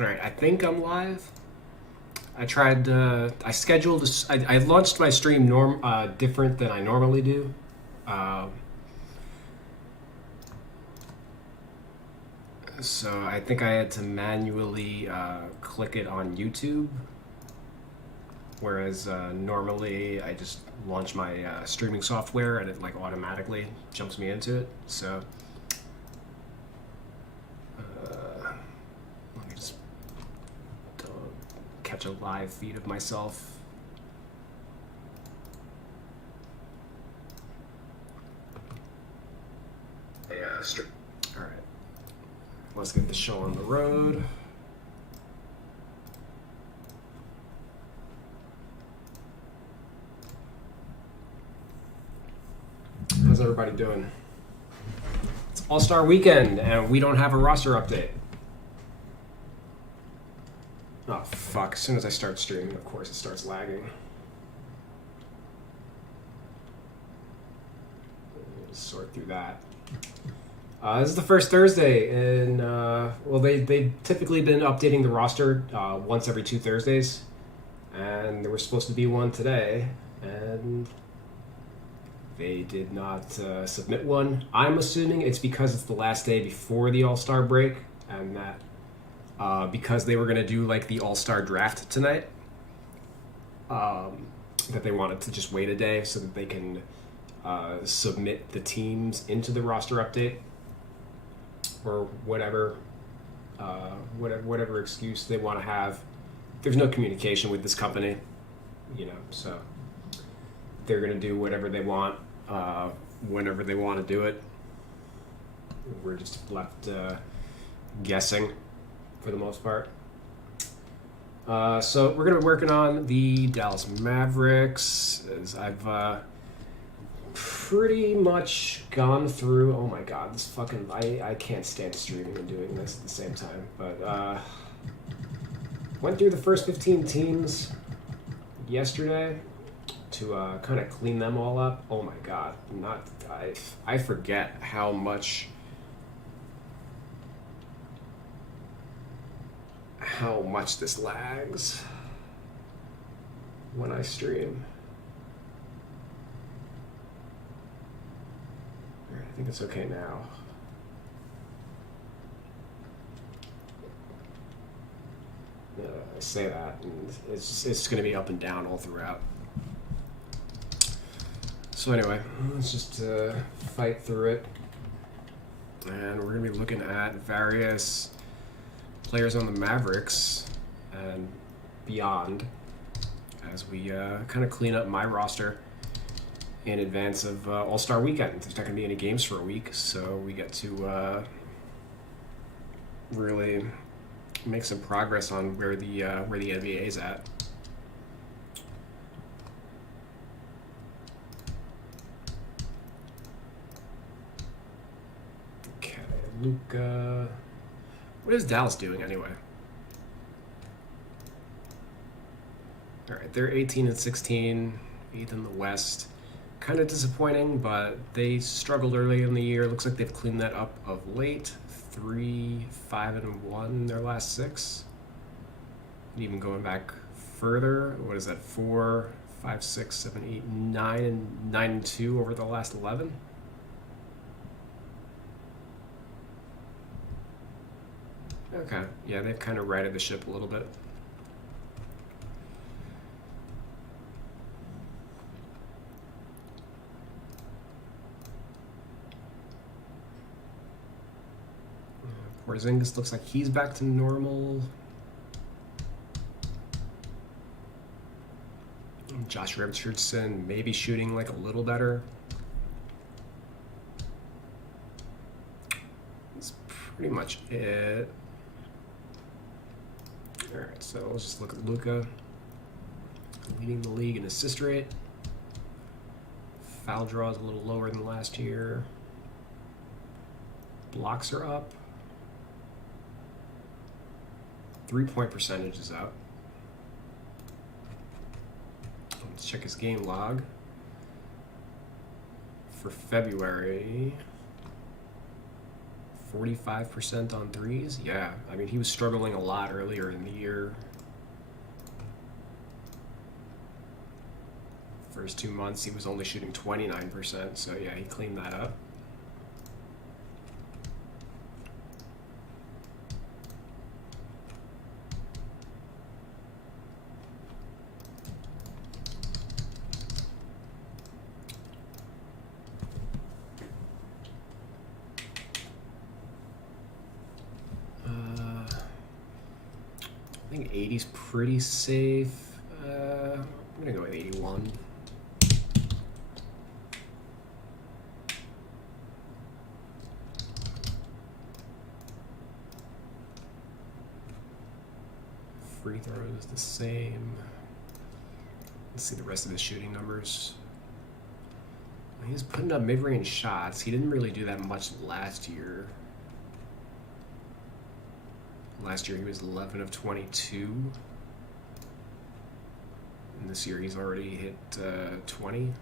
All right, I think I'm live. I tried. I scheduled. I launched my stream different than I normally do. Um, so I think I had to manually click it on YouTube, whereas normally I just launch my streaming software and it like automatically jumps me into it. So let me just catch a live feed of myself. All right, let's get the show on the road. How's everybody doing? It's All-Star Weekend, and we don't have a roster update. Oh, fuck. As soon as I start streaming, of course, it starts lagging. Sort through that. This is the first Thursday, and well, they've typically been updating the roster once every 2 Thursdays, and there was supposed to be one today, and they did not submit one. I'm assuming it's because it's the last day before the All-Star break, and that because they were going to do like the All-Star draft tonight, that they wanted to just wait a day so that they can submit the teams into the roster update, or whatever excuse they want to have. There's no communication with this company, so they're going to do whatever they want whenever they want to do it. We're just left guessing for the most part. So we're going to be working on the Dallas Mavericks, as I've pretty much gone through. Oh my god, this fucking I can't stand streaming and doing this at the same time, but went through the first 15 teams yesterday to kind of clean them all up. Oh my god, I forget how much this lags when I stream. I think it's okay now. I say that, and it's going to be up and down all throughout. So anyway, let's just fight through it, and we're going to be looking at various players on the Mavericks and beyond as we kind of clean up my roster in advance of All-Star Weekend. There's not going to be any games for a week, so we get to really make some progress on where the NBA is at. Okay, Luka. What is Dallas doing anyway? All right, they're 18 and 16, 8th in the West. Kind of disappointing, but they struggled early in the year. Looks like they've cleaned that up of late. 3-5-1 in their last 6. And even going back further, what is that? 4, 5, 6, 7, 8, 9, and 9-2 over the last 11. Okay, yeah, they've kind of righted the ship a little bit. Porzingis looks like he's back to normal. Josh Richardson maybe shooting like a little better. That's pretty much it. All right, so let's just look at Luka. Leading the league in assist rate. Foul draw is a little lower than last year. Blocks are up. 3-point percentage is up. Let's check his game log for February. 45% on threes. Yeah, I mean, he was struggling a lot earlier in the year. First 2 months, he was only shooting 29%, so yeah, he cleaned that up. I think 80's pretty safe. I'm gonna go with 81. Free throws the same. Let's see the rest of his shooting numbers. He's putting up mid-range shots. He didn't really do that much last year. Last year he was 11 of 22. And this year he's already hit 20.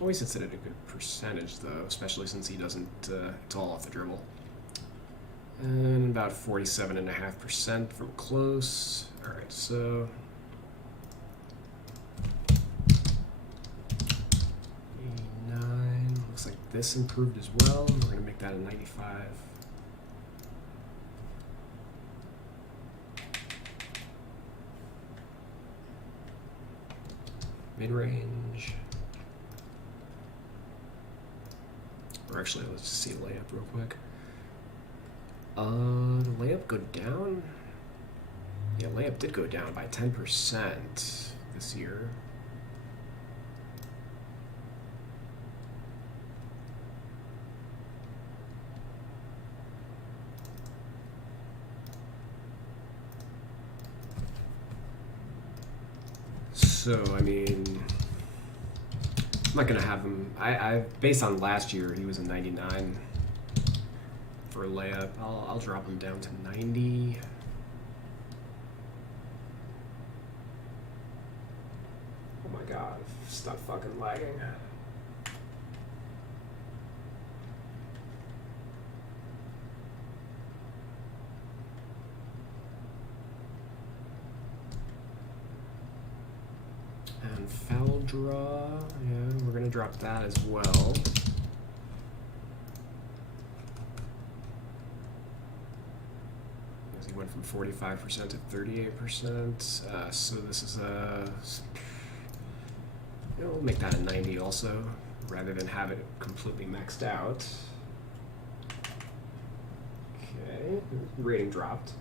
Always hits it at a good percentage though, especially since he doesn't, it's all off the dribble. And about 47.5% from close. Alright, so 89. Looks like this improved as well. We're going to make that a 95. Mid-range. Or actually, let's just see a layup real quick. The layup go down? Yeah, layup did go down by 10% this year. So, I mean, I'm not going to have him. I based on last year, he was a 99 for a layup. I'll drop him down to 90. Oh my god, stop fucking lagging. And foul draw, yeah, we're gonna drop that as well. He went from 45% to 38%, so this is we'll make that a 90 also, rather than have it completely maxed out. Okay, rating dropped.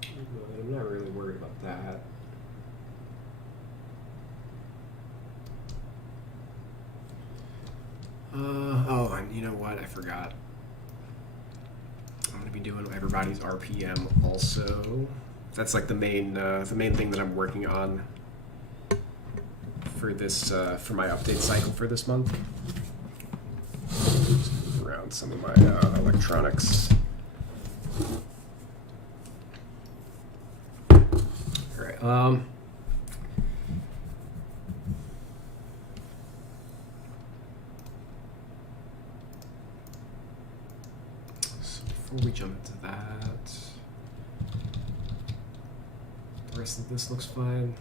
But I'm not really worried about that. Oh, and you know what? I forgot. I'm going to be doing everybody's RPM also. That's like the main thing that I'm working on for this for my update cycle for this month. Just move around some of my electronics. All right. Before we jump into that, the rest of this looks fine.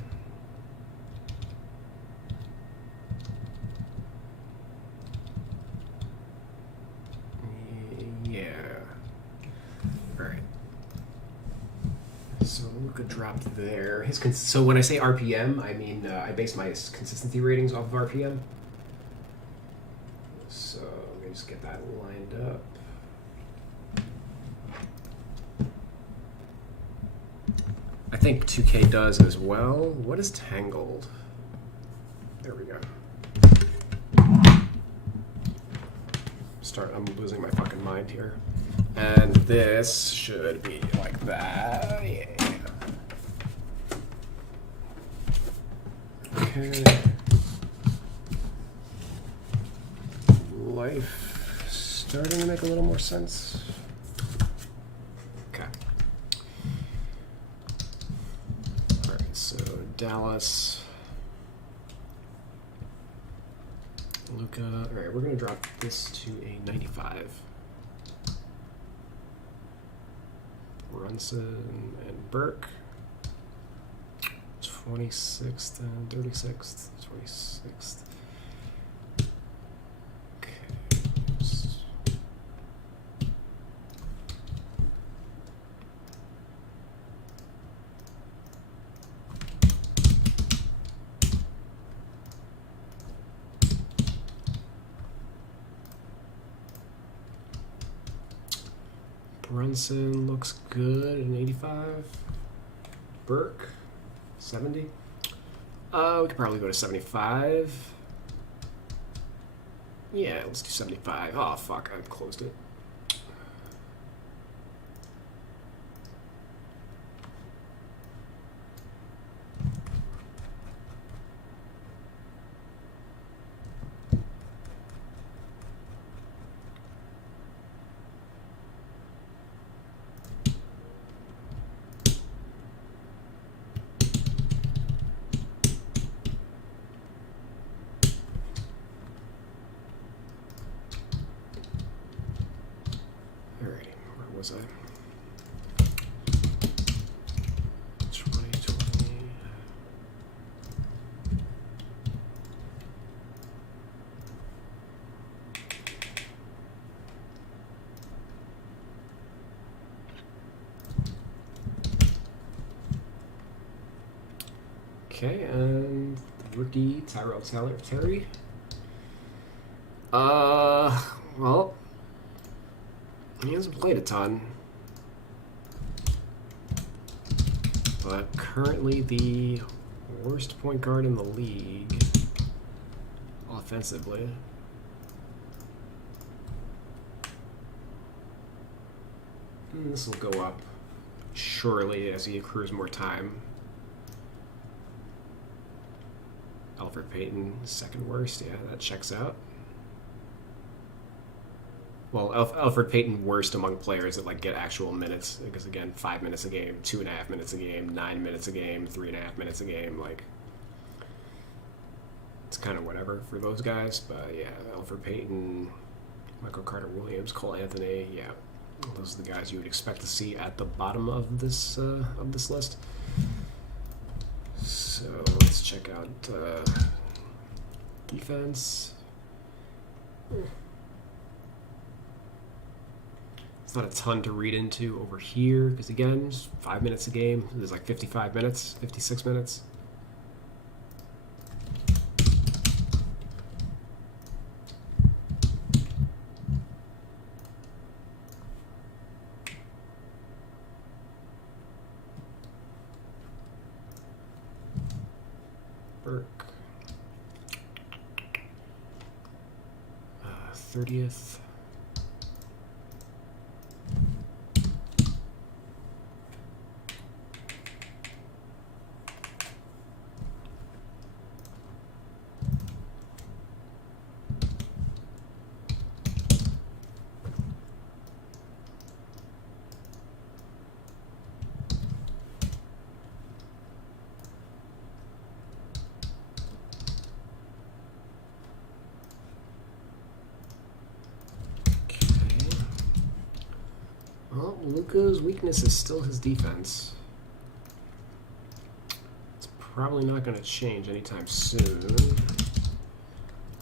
Yeah. All right. So we could drop there. So when I say RPM, I mean I base my consistency ratings off of RPM. So let me just get that lined up. I think 2K does as well. What is Tangled? There we go. I'm losing my fucking mind here. And this should be like that. Yeah. Okay. Life starting to make a little more sense. Okay. Alright, so Dallas. Luka. All right, we're going to drop this to a 95. Brunson and Burke. 26th and 36th. 26th. Brunson looks good at 85. Burke, 70. We could probably go to 75. Yeah, let's do 75. Oh, fuck, I closed it. Was I? 2020. Okay, and rookie Tyrell Terry. Well, he hasn't played a ton, but currently the worst point guard in the league offensively. This will go up surely as he accrues more time. Alfred Payton, second worst. Yeah, that checks out. Well, Alfred Payton worst among players that like get actual minutes, because again, 5 minutes a game, 2.5 minutes a game, 9 minutes a game, 3.5 minutes a game. Like, it's kind of whatever for those guys. But yeah, Alfred Payton, Michael Carter Williams, Cole Anthony. Yeah, those are the guys you would expect to see at the bottom of this list. So let's check out defense. It's not a ton to read into over here because, again, it's 5 minutes a game. There's like 55 minutes, 56 minutes. Burke. 30th. Well, Luka's weakness is still his defense. It's probably not going to change anytime soon.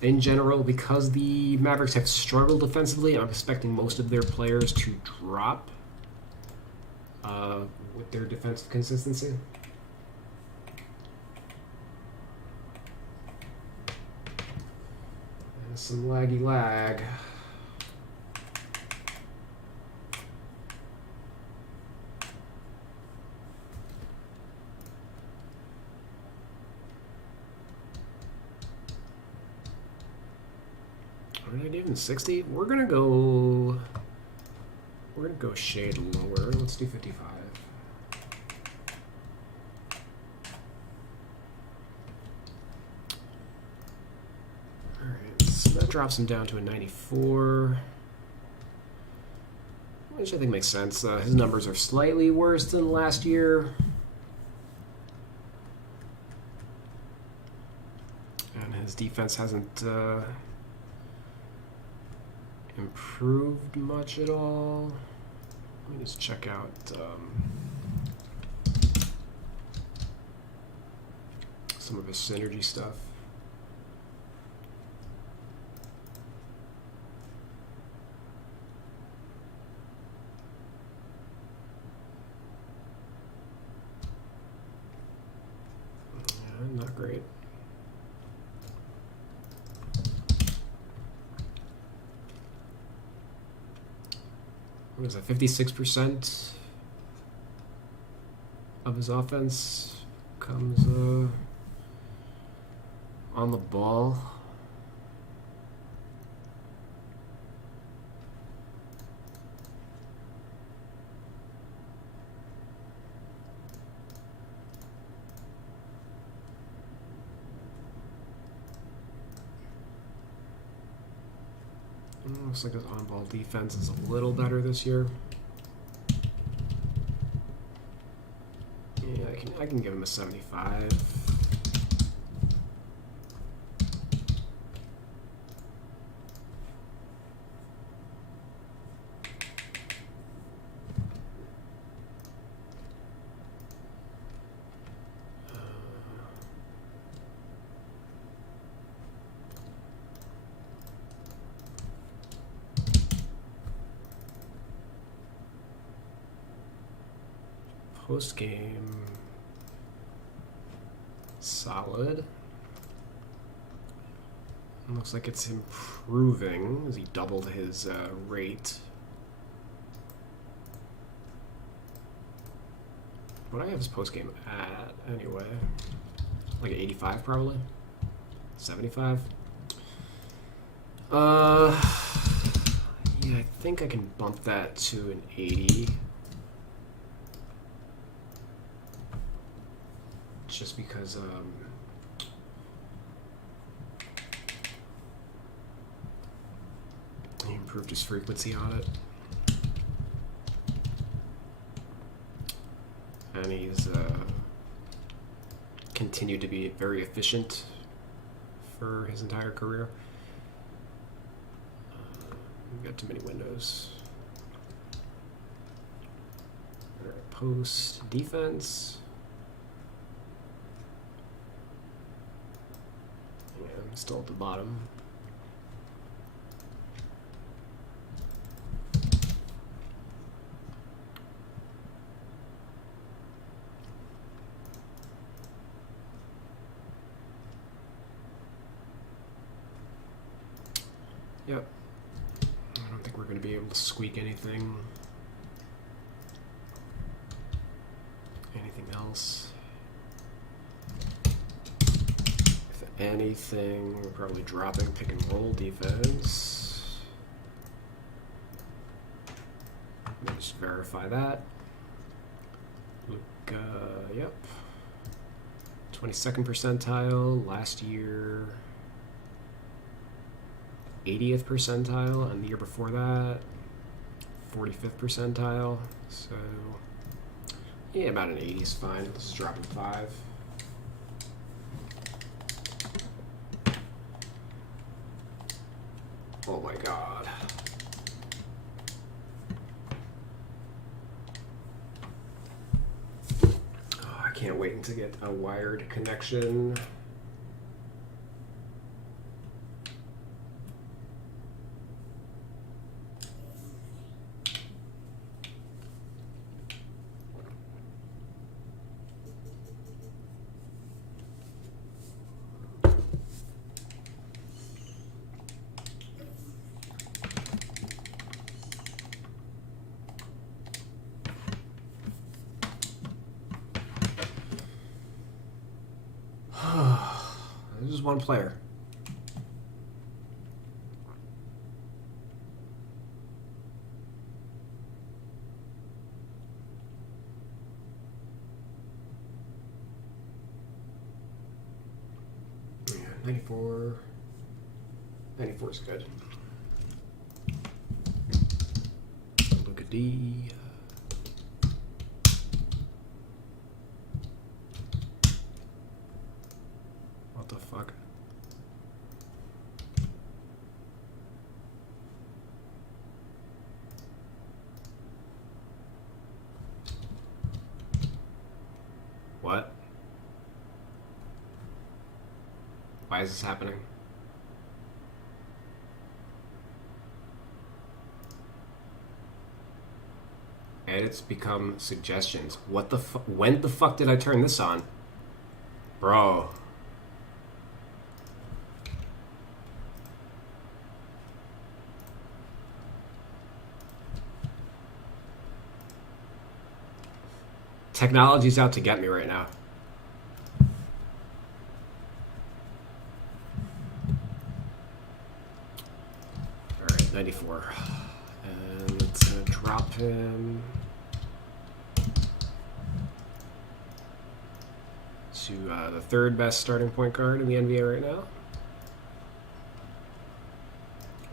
In general, because the Mavericks have struggled defensively, I'm expecting most of their players to drop with their defensive consistency. And some laggy lag. What did I do in 60? We're gonna go a shade lower. Let's do 55. Alright, so that drops him down to a 94. Which I think makes sense. His numbers are slightly worse than last year. his defense hasn't improved much at all. Let me just check out some of his synergy stuff. Yeah, not great. What is that, 56% of his offense comes on the ball. Looks like his on-ball defense is a little better this year. Yeah, I can give him a 75. Post game, solid. Looks like it's improving as he doubled his rate. What do I have his post game at anyway? Like 85 probably? 75? Yeah, I think I can bump that to an 80. Just because he improved his frequency on it, and he's continued to be very efficient for his entire career. We've got too many windows. All right, post defense. Still at the bottom. Yep. I don't think we're going to be able to squeak anything else. Anything, we're probably dropping pick and roll defense. Let me just verify that. Look, yep. 22nd percentile last year, 80th percentile, and the year before that, 45th percentile. So, yeah, about an 80 is fine. Let's just drop him 5. Oh my god. Oh, I can't wait to get a wired connection. This is one player. Yeah, 94. 94 is good. Look at D. What the fuck? Why is this happening? Edits become suggestions. What the fuck? When the fuck did I turn this on? Bro. Technology's out to get me right now. Alright, 94. And it's gonna drop him to the third best starting point guard in the NBA right now.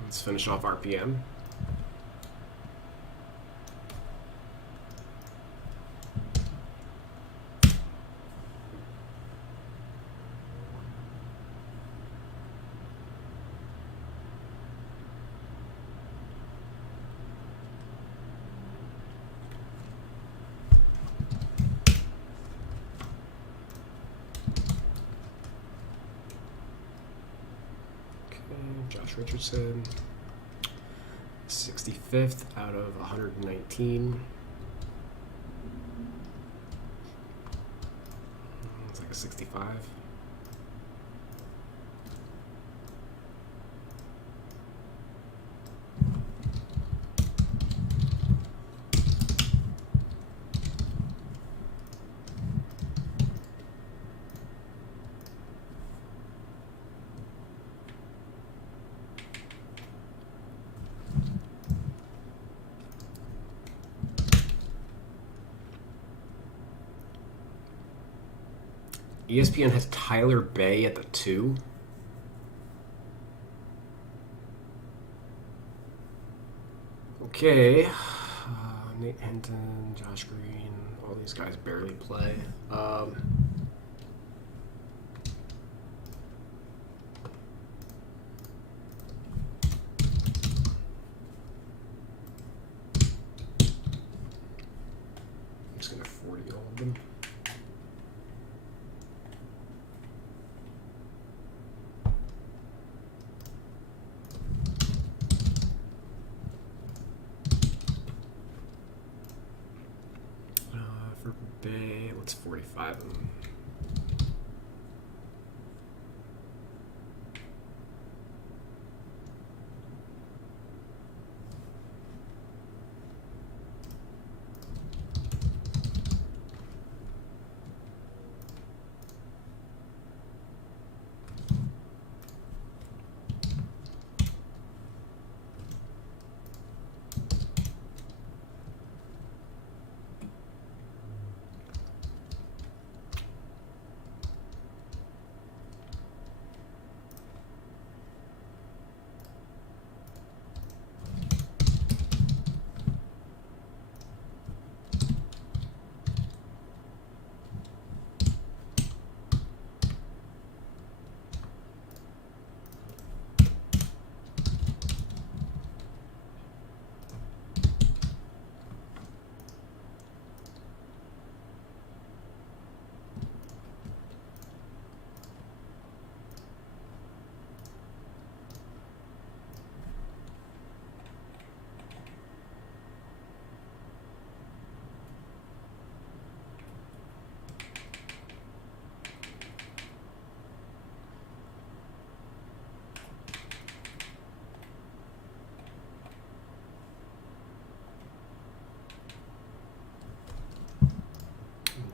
Let's finish off RPM. Josh Richardson, 65th out of 119. It's like a 65. ESPN has Tyler Bay at the 2. Okay. Nate Hinton, Josh Green, all these guys barely play. I'm just going to 40 all of them. For Bay, let's 45 them.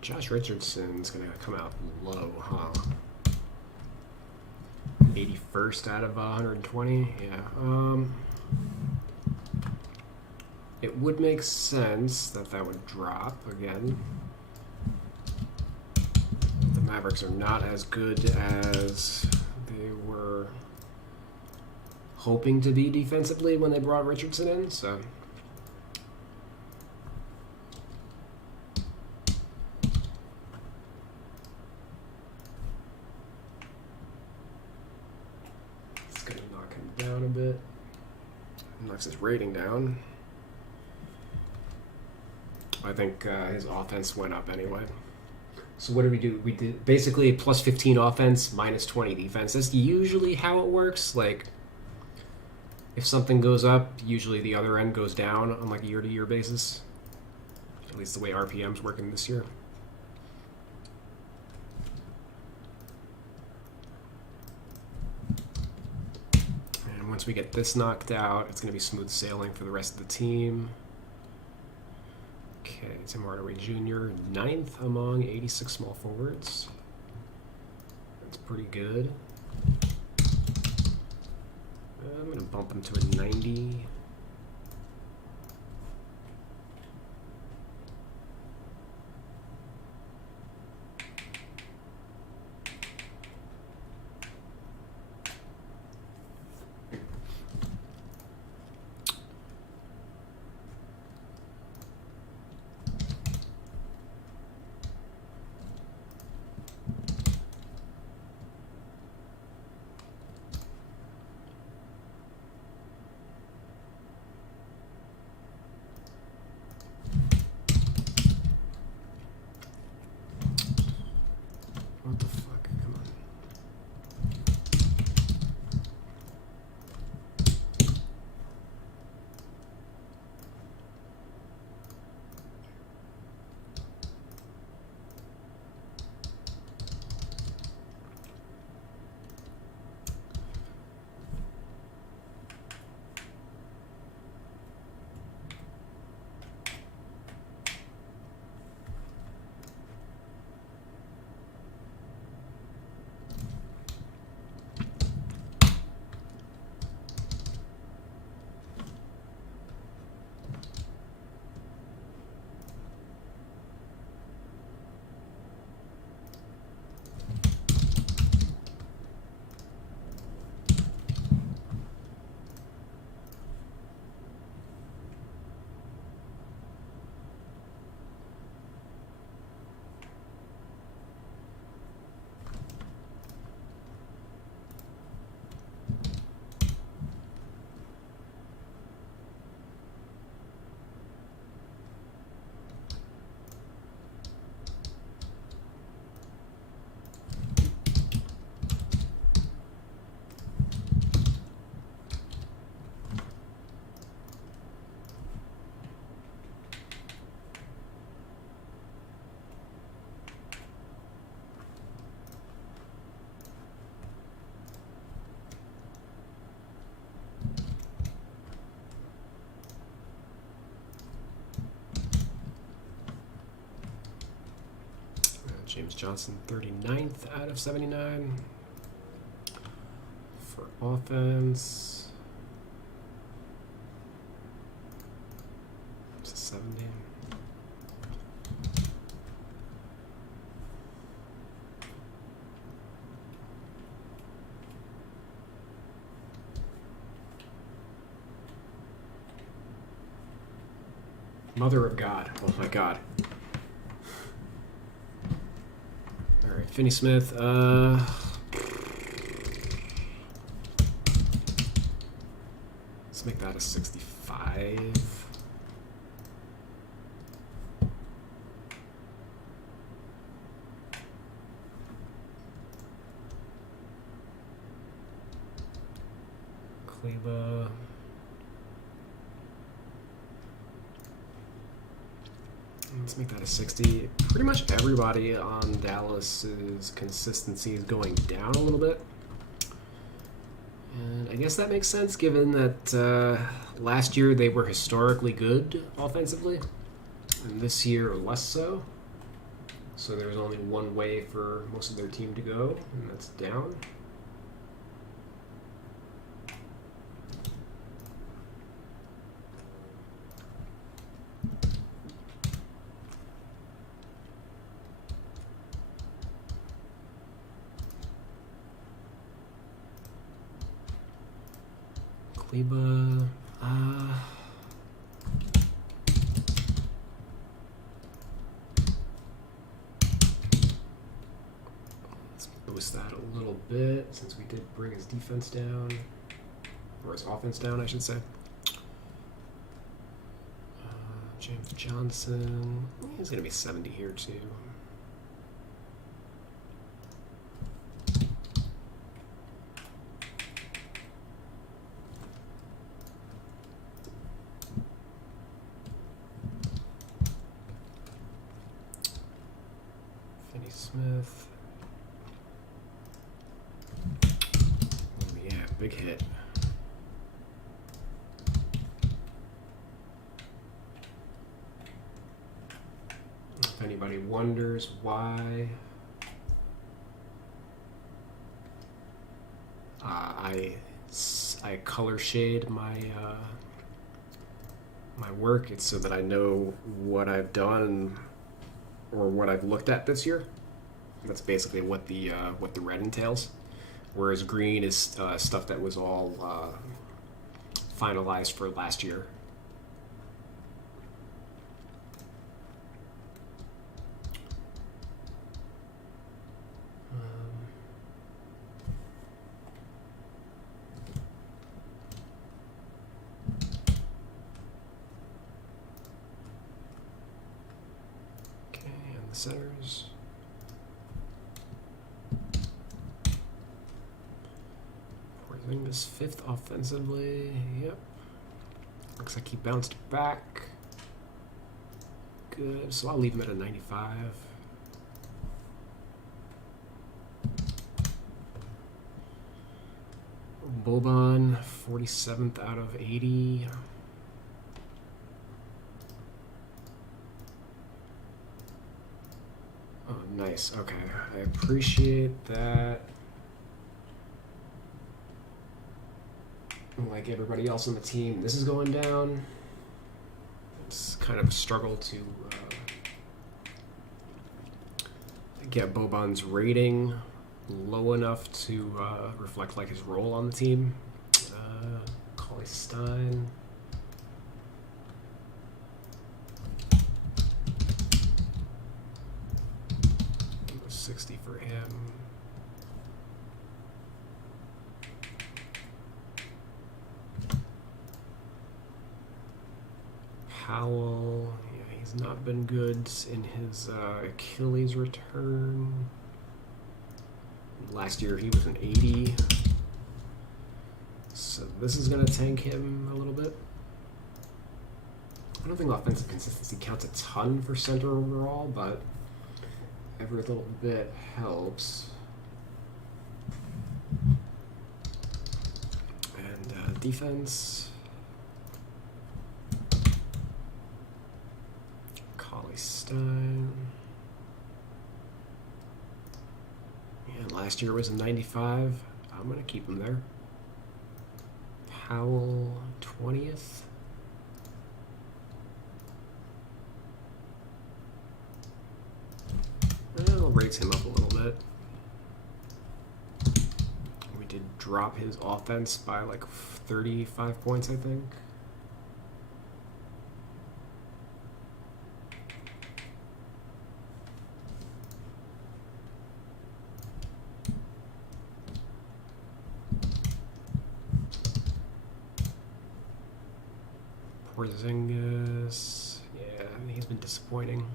Josh Richardson's going to come out low, huh? 81st out of 120. Yeah. It would make sense that would drop again. The Mavericks are not as good as they were hoping to be defensively when they brought Richardson in, so... down a bit. Knocks his rating down. I think his offense went up anyway. So what did we do? We did basically plus 15 offense, minus 20 defense. That's usually how it works. Like, if something goes up, usually the other end goes down on like a year-to-year basis. At least the way RPM's working this year. And once we get this knocked out, it's going to be smooth sailing for the rest of the team. Okay, Tim Hardaway Jr., 9th among 86 small forwards. That's pretty good. I'm going to bump him to a 90. What the fuck? Come on. James Johnson, 39th out of 79 for offense. It's a 70. Mother of God. Oh my God. All right, Finney Smith. Let's make that a 65. Kleba. Let's make that a 60. Pretty much everybody on Dallas's consistency is going down a little bit. And I guess that makes sense given that last year they were historically good offensively, and this year less so. So there's only one way for most of their team to go, and that's down. Kleba, let's boost that a little bit since we did bring his defense down, or his offense down, I should say. James Johnson, he's going to be 70 here too. Smith. Yeah, big hit. If anybody wonders why I color shade my my work, it's so that I know what I've done or what I've looked at this year. That's basically what the red entails. Whereas green is stuff that was all finalized for last year. Okay, and the centers. Porzingis fifth offensively. Yep. Looks like he bounced back. Good. So I'll leave him at a 95. Boban, 47th out of 80. Oh, nice. Okay. I appreciate that. Like everybody else on the team, this is going down. It's kind of a struggle to get Boban's rating low enough to reflect like his role on the team. Cauley Stein. It was 60 for him. Powell, yeah, he's not been good in his Achilles return. Last year he was an 80. So this is going to tank him a little bit. I don't think offensive consistency counts a ton for center overall, but every little bit helps. And defense. Cauley Stein. And last year was a 95. I'm going to keep him there. Powell, 20th. I'll raise him up a little bit. We did drop his offense by like 35 points, I think. Porzingis, yeah, he's been disappointing.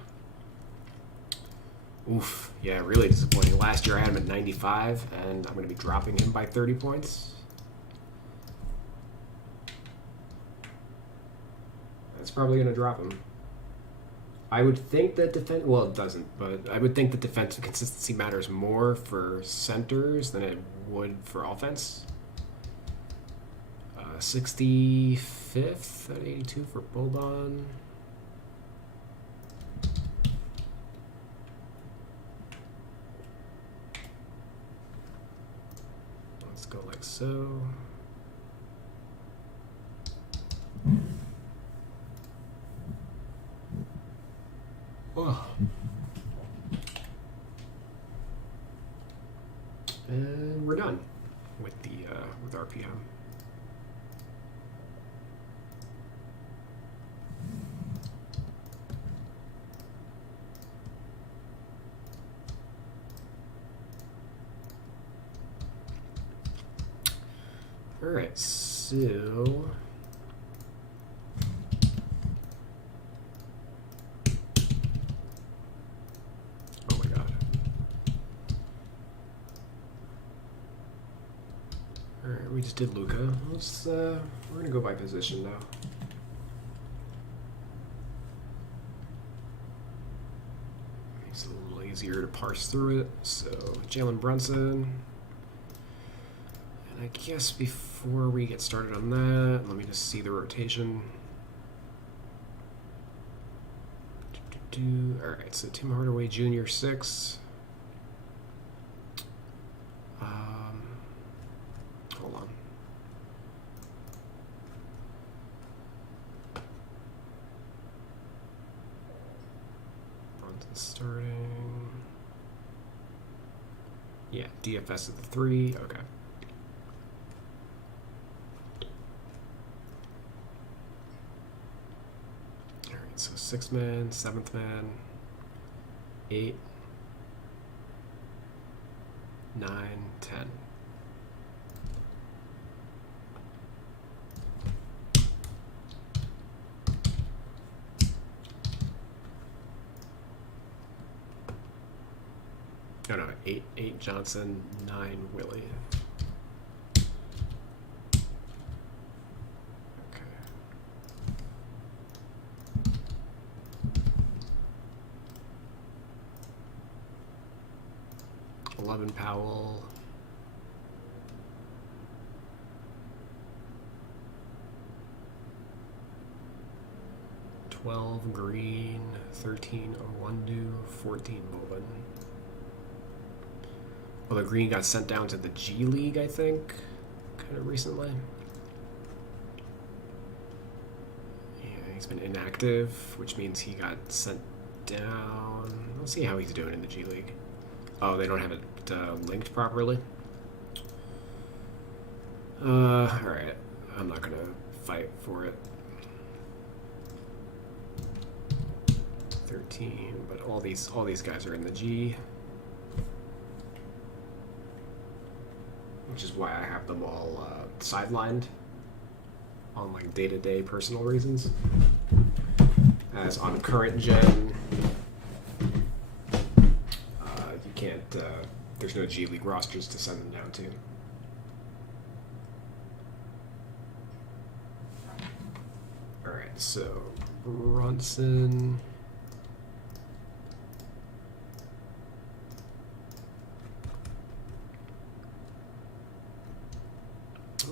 Oof, yeah, really disappointing. Last year I had him at 95, and I'm going to be dropping him by 30 points. That's probably going to drop him. I would think that well, it doesn't, but I would think that defensive consistency matters more for centers than it would for offense. 65th at 82 for Boban. Let's go like so. Oh. And we're done with the with RPM. All right, so oh my god. All right, we just did Luka. Let's we're gonna go by position now. He's a easier to parse through it. So Jalen Brunson. And I guess before we get started on that, let me just see the rotation. All right, so Tim Hardaway Jr. 6. Hold on. Brunson starting. Yeah, DFS at the 3. Okay. All right, so 6th man, 7th man, 8, 9, 10. Oh no, 8 Johnson, 9 Willie. Okay. 11 Powell. 12 Green, 13 Onwundu, 14 Mullen. Although Green got sent down to the G League, I think, kind of recently. Yeah, he's been inactive, which means he got sent down. Let's see how he's doing in the G League. Oh, they don't have it linked properly. Alright. I'm not gonna fight for it. 13, but all these guys are in the G. Which is why I have them all sidelined on like day-to-day personal reasons. As on current gen, you can't. There's no G League rosters to send them down to. All right, so Brunson.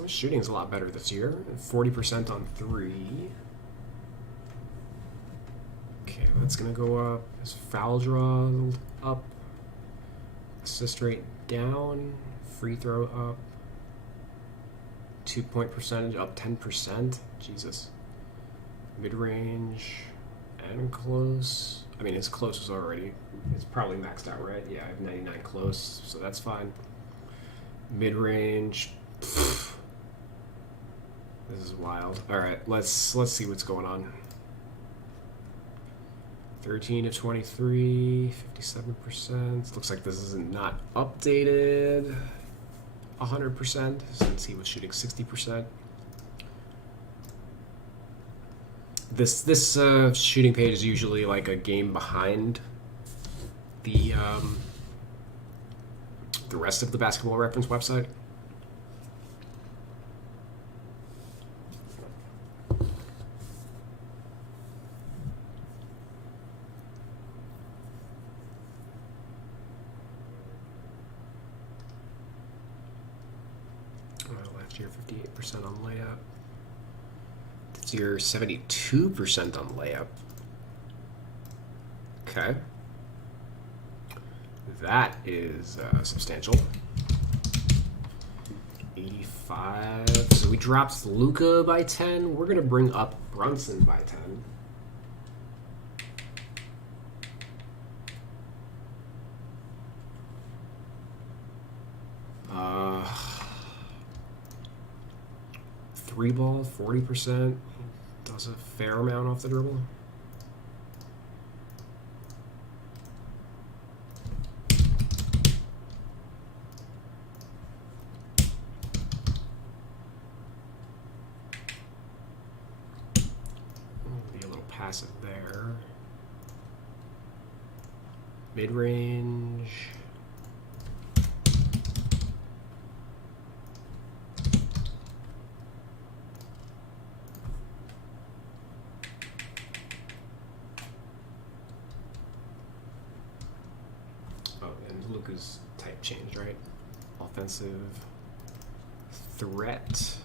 Shooting's a lot better this year. 40% on 3. Okay, that's gonna go up. His foul draw up. Assist rate down. Free throw up. 2-point percentage up 10%. Jesus. Mid range and close. I mean, his close was already. It's probably maxed out, right? Yeah, I have 99 close, so that's fine. Mid range. This is wild. All right, let's see what's going on. 13 of 23, 57%. Looks like this is not updated 100% since he was shooting 60%. This shooting page is usually like a game behind the rest of the Basketball Reference website. Last year, 58% on layup. This year, 72% on layup. Okay. That is substantial. 85. So we dropped Luka by 10. We're going to bring up Brunson by 10. Three ball, 40%. Does a fair amount off the dribble. Be a little passive there. Mid-range. Luka's type changed, right? Offensive threat.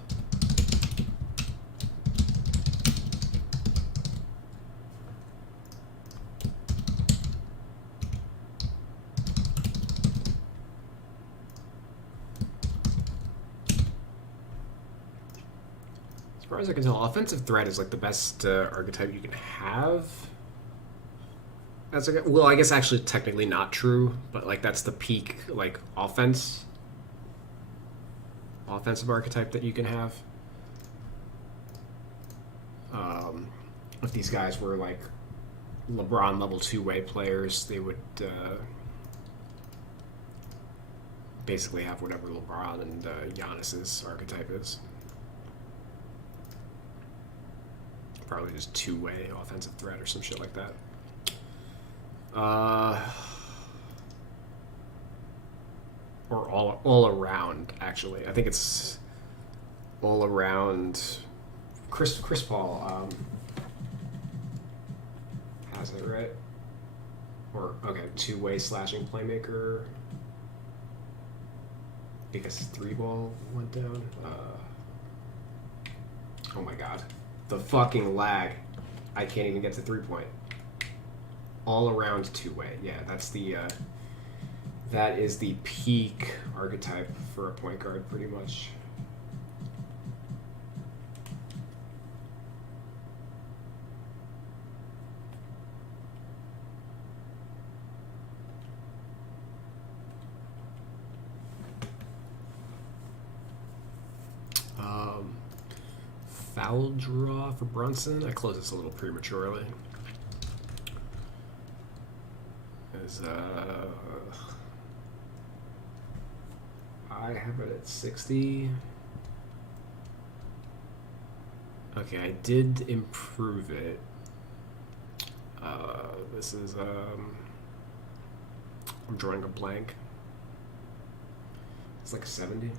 As far as I can tell, offensive threat is like the best archetype you can have. That's like, well, I guess actually technically not true, but like that's the peak like offensive archetype that you can have. If these guys were like LeBron level two-way players, they would basically have whatever LeBron and Giannis's archetype is. Probably just two-way offensive threat or some shit like that. Or all around, actually. I think it's all around. Chris Paul has it, right? Or, okay, two-way slashing playmaker. Because his three ball went down. Oh my god. The fucking lag. I can't even get to three-point. All around two-way. Yeah, that's the that is the peak archetype for a point guard, pretty much. Foul draw for Brunson. I closed this a little prematurely. I have it at 60. Okay, I did improve it. This is I'm drawing a blank. It's like 70.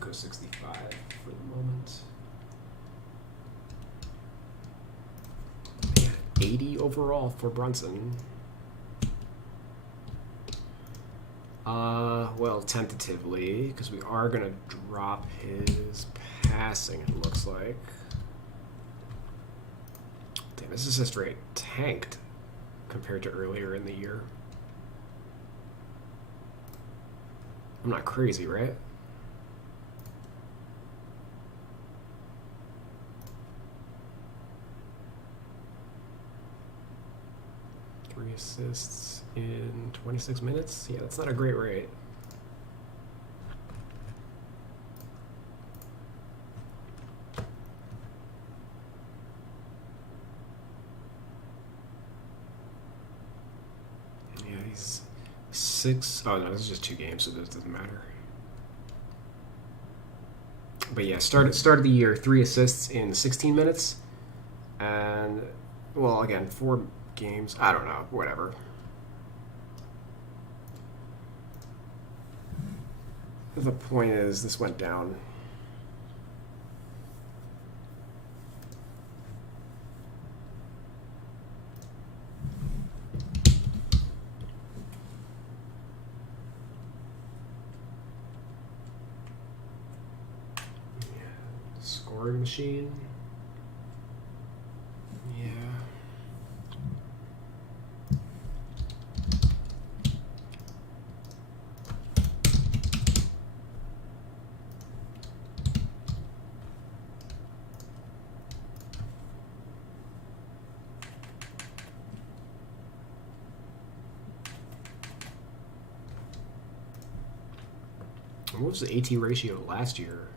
Go 65 for the moment. 80 overall for Brunson. Well, tentatively, because we are going to drop his passing, it looks like. Damn, his assist rate tanked compared to earlier in the year. I'm not crazy, right? Three assists in 26 minutes? Yeah, that's not a great rate. Yeah, he's 6. Oh no, this is just 2 games, so this doesn't matter. But yeah, start of the year, 3 assists in 16 minutes. And, well, again, 4 games. I don't know. Whatever. The point is, this went down. Yeah. Scoring machine. Yeah. What was the AT ratio last year?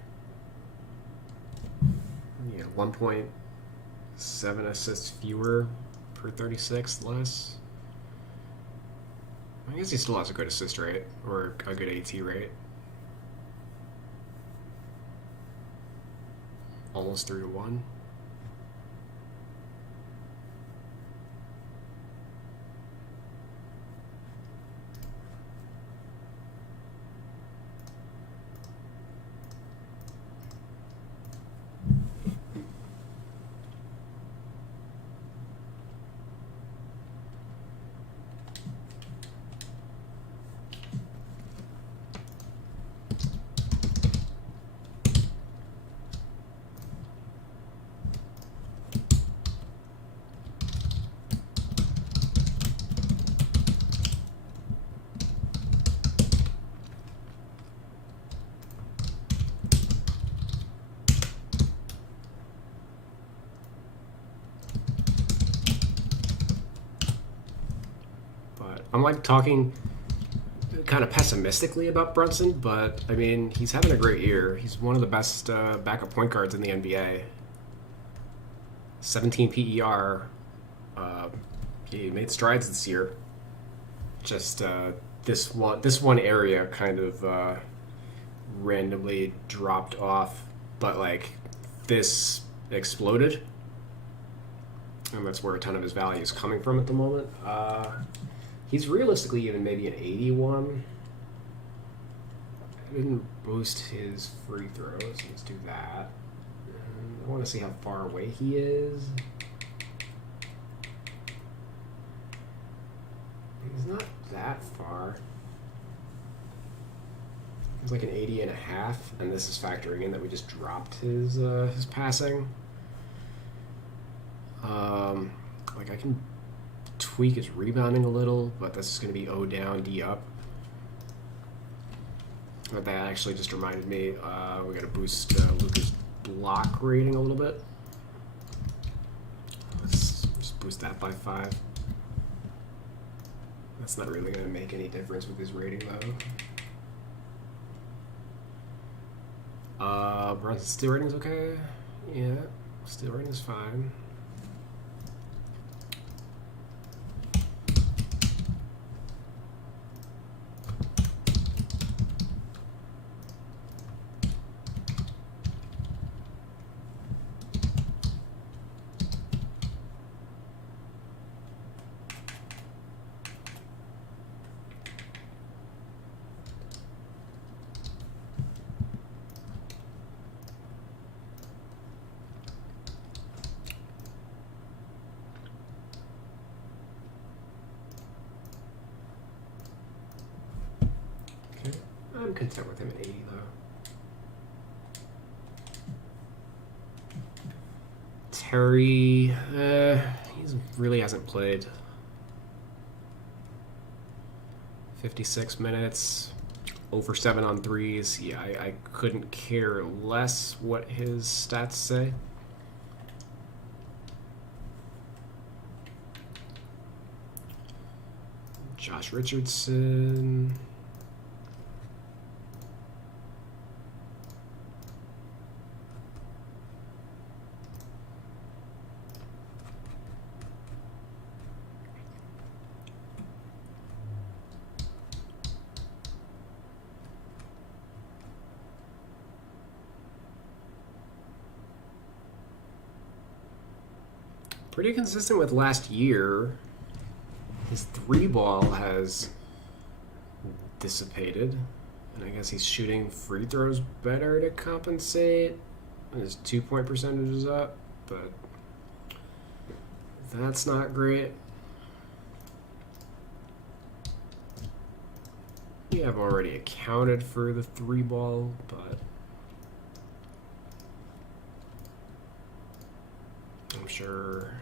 Yeah, 1.7 assists fewer per 36 less. I guess he still has a good assist rate, or a good AT rate. Almost 3-1. I'm like talking kind of pessimistically about Brunson, but I mean, he's having a great year. He's one of the best backup point guards in the NBA. 17 PER. He made strides this year. Just this one area kind of randomly dropped off, but like this exploded, and that's where a ton of his value is coming from at the moment. He's realistically even maybe an 81. I didn't boost his free throws. Let's do that. I want to see how far away he is. He's not that far. He's like an 80 and a half, and this is factoring in that we just dropped his passing. Like I can tweak his rebounding a little, but this is going to be O down, D up. But that actually just reminded me, we got to boost Luka's block rating a little bit. Let's just boost that by 5. That's not really going to make any difference with his rating, though. Brunson's steal rating's okay. Yeah, steal rating's fine. I'm content with him at 80, though. Terry, he really hasn't played. 56 minutes, over 7 on threes. Yeah, I couldn't care less what his stats say. Josh Richardson. Pretty consistent with last year. His 3-ball has dissipated, and I guess he's shooting free throws better to compensate. His 2-point percentage is up, but that's not great. Yeah, I've already accounted for the 3-ball, but I'm sure.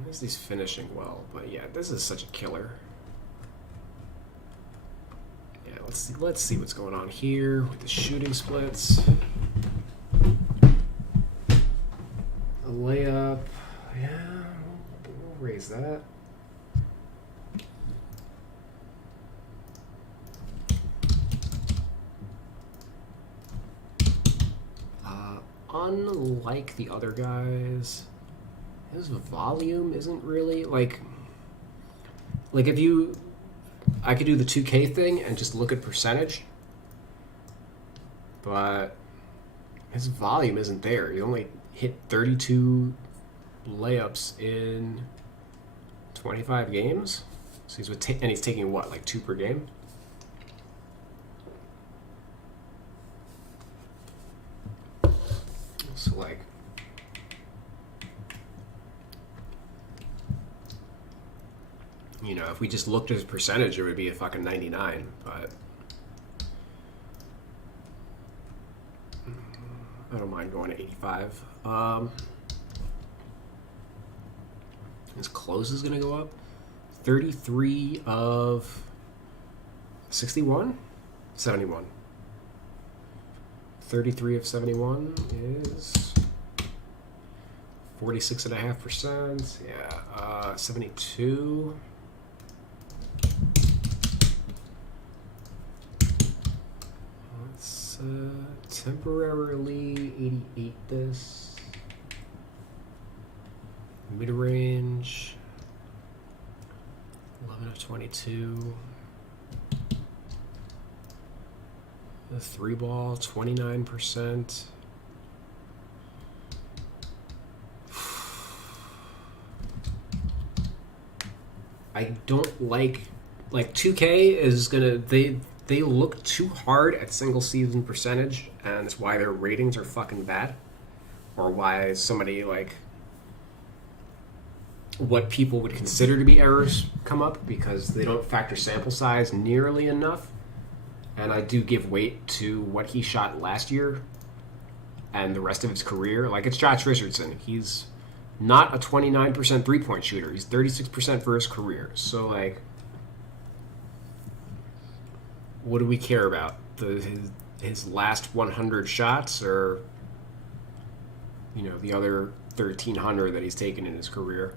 At least he's finishing well, but yeah, this is such a killer. Yeah, let's see what's going on here with the shooting splits. A layup, yeah, we'll raise that. Unlike the other guys, his volume isn't really like if you, I could do the 2K thing and just look at percentage, but his volume isn't there. He only hit 32 layups in 25 games, so he's and he's taking what, like 2 per game. So like, you know, if we just looked at his percentage, it would be a fucking 99, but I don't mind going to 85. His close is going to go up. 33 of 61? 71. 33 of 71 is 46.5%. Yeah, 72. Let's temporarily 88 this. Mid-range, 11 of 22. The 3-ball, 29%. I don't like 2K is gonna they look too hard at single season percentage, and it's why their ratings are fucking bad, or why somebody like what people would consider to be errors come up, because they don't factor sample size nearly enough. And I do give weight to what he shot last year and the rest of his career. Like, it's Josh Richardson. He's not a 29% 3-point shooter. He's 36% for his career. So, like, what do we care about? His last 100 shots, or, you know, the other 1,300 that he's taken in his career?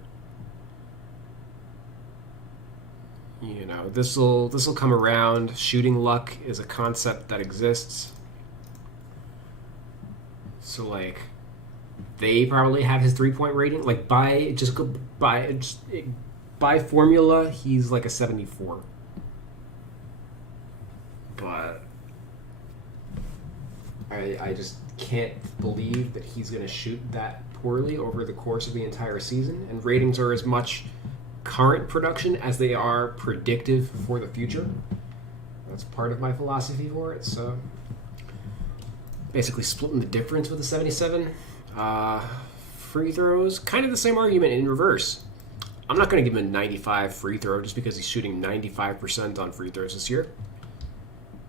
You know, this'll come around. Shooting luck is a concept that exists. So, like, they probably have his 3-point rating. Like, by formula, he's like a 74. But I just can't believe that he's going to shoot that poorly over the course of the entire season. And ratings are as much current production as they are predictive for the future. That's part of my philosophy for it. So basically splitting the difference with the 77. Free throws, kind of the same argument in reverse. I'm not going to give him a 95 free throw just because he's shooting 95% on free throws this year.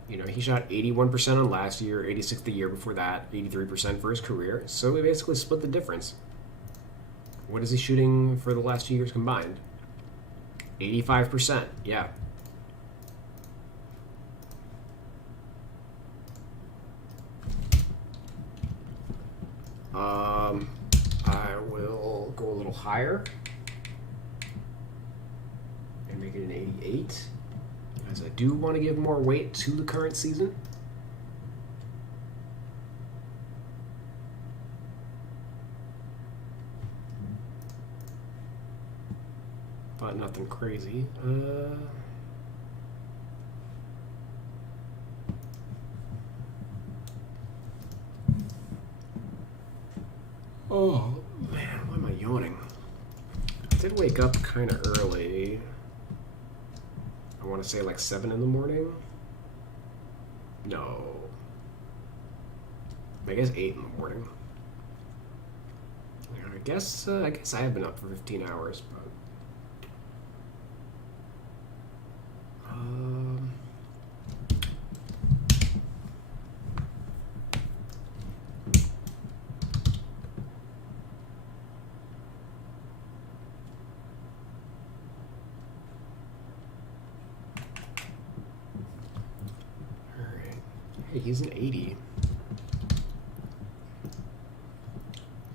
You know, he shot 81% on last year, 86 the year before that, 83% for his career. So we basically split the difference. What is he shooting for the last 2 years combined? 85%, yeah. I will go a little higher and make it an 88, as I do want to give more weight to the current season. But nothing crazy. Oh, man, why am I yawning? I did wake up kind of early. I want to say like 7 in the morning. No. I guess 8 in the morning. I guess I have been up for 15 hours, but he's an 80.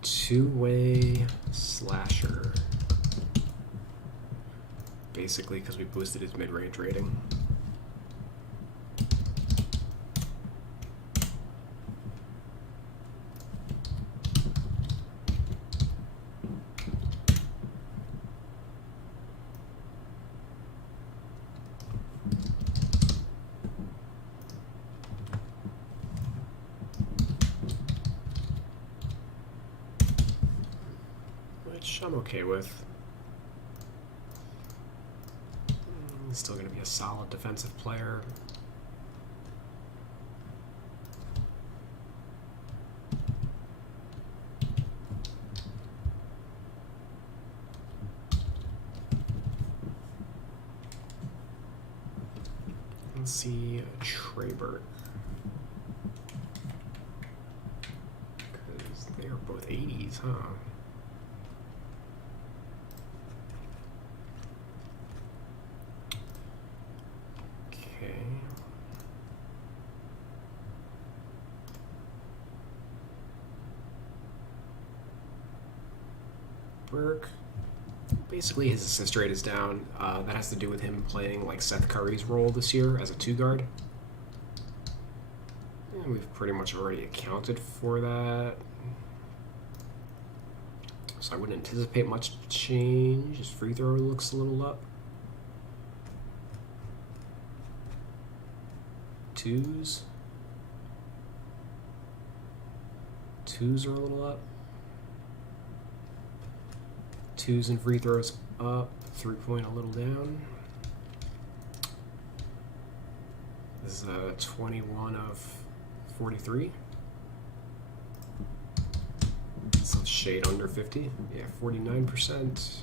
Two-way slasher. Basically, because we boosted his mid-range rating. Which I'm okay with. He's still going to be a solid defensive player. Let's see Traybert. Because they are both 80s, huh? Burke. Basically, his assist rate is down. That has to do with him playing like Seth Curry's role this year as a two guard. And we've pretty much already accounted for that. So I wouldn't anticipate much change. His free throw looks a little up. Twos are a little up. Twos and free throws up. 3-point a little down. This is 21 of 43. So shade under 50. Yeah, 49%.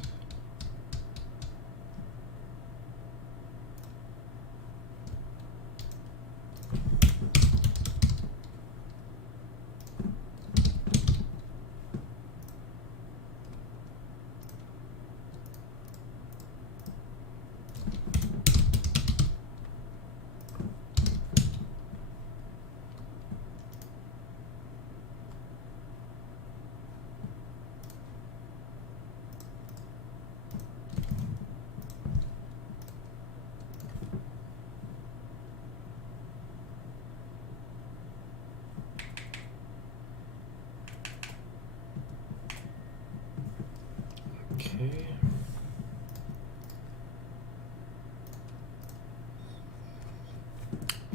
Okay.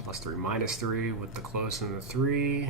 +3, -3 with the close and the 3.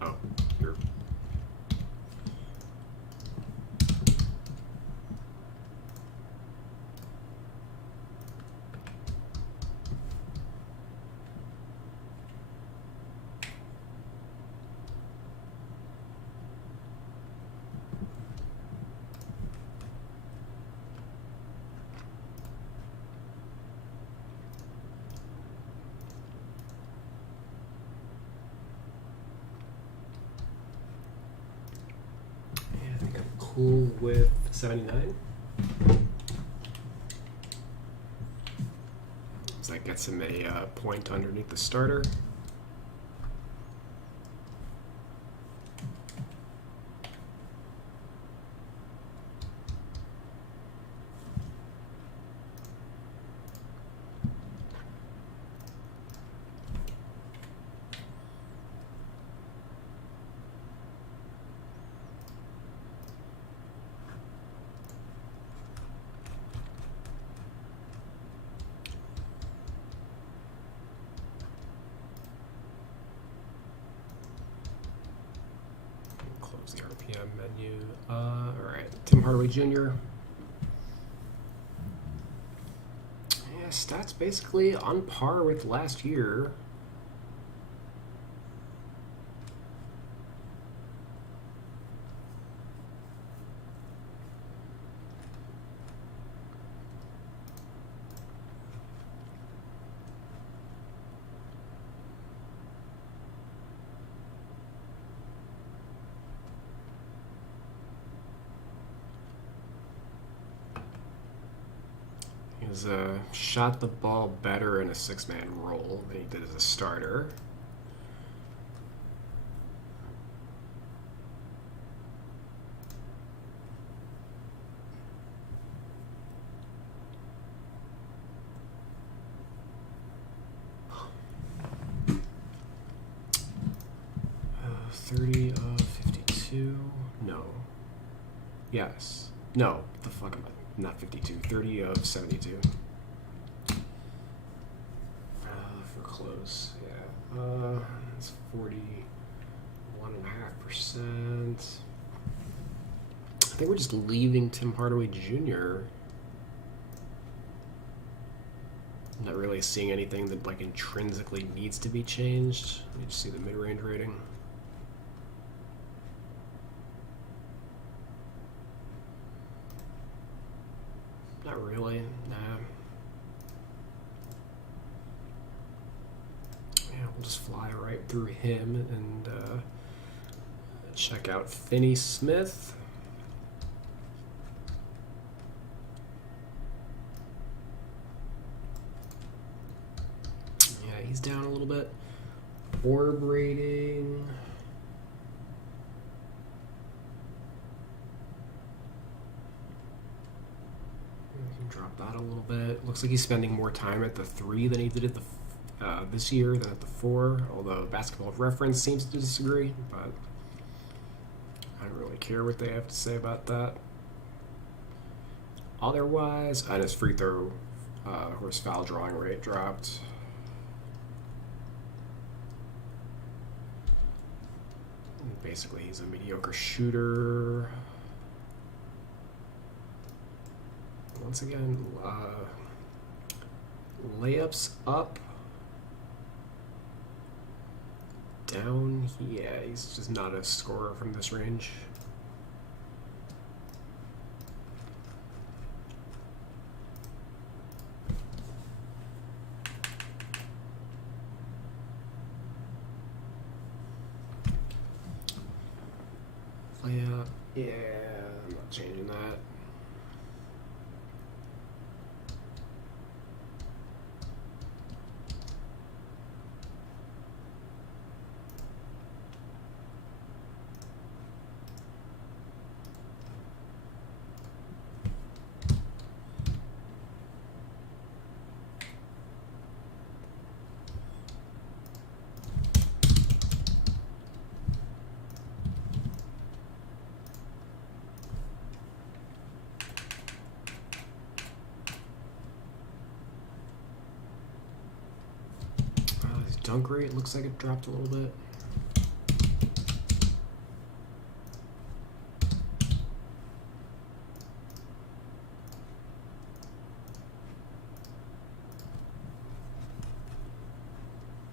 Oh, you're... I think I'm cool with 79. So that gets him a point underneath the starter. Close the RPM menu. All right, Tim Hardaway Jr. Yeah, stats basically on par with last year. He's shot the ball better in a six-man role than he did as a starter. Uh, 30 of 52. No. Yes. No. The fuck am I? Not 52. 30 of 72. For close, yeah. It's 41.5%. I think we're just leaving Tim Hardaway Jr. Not really seeing anything that like intrinsically needs to be changed. Let me just see the mid-range rating. Not really. Nah. Yeah, we'll just fly right through him and check out Finney Smith. Yeah, he's down a little bit. Orb rating. Drop that a little bit. Looks like he's spending more time at the 3 than he did at the this year than at the 4. Although Basketball Reference seems to disagree, but I don't really care what they have to say about that. Otherwise, and his free throw or his foul drawing rate dropped. And basically, he's a mediocre shooter. Once again, layups up, down. Yeah, he's just not a scorer from this range. Layup, yeah, I'm not changing that. Dunk rate looks like it dropped a little bit.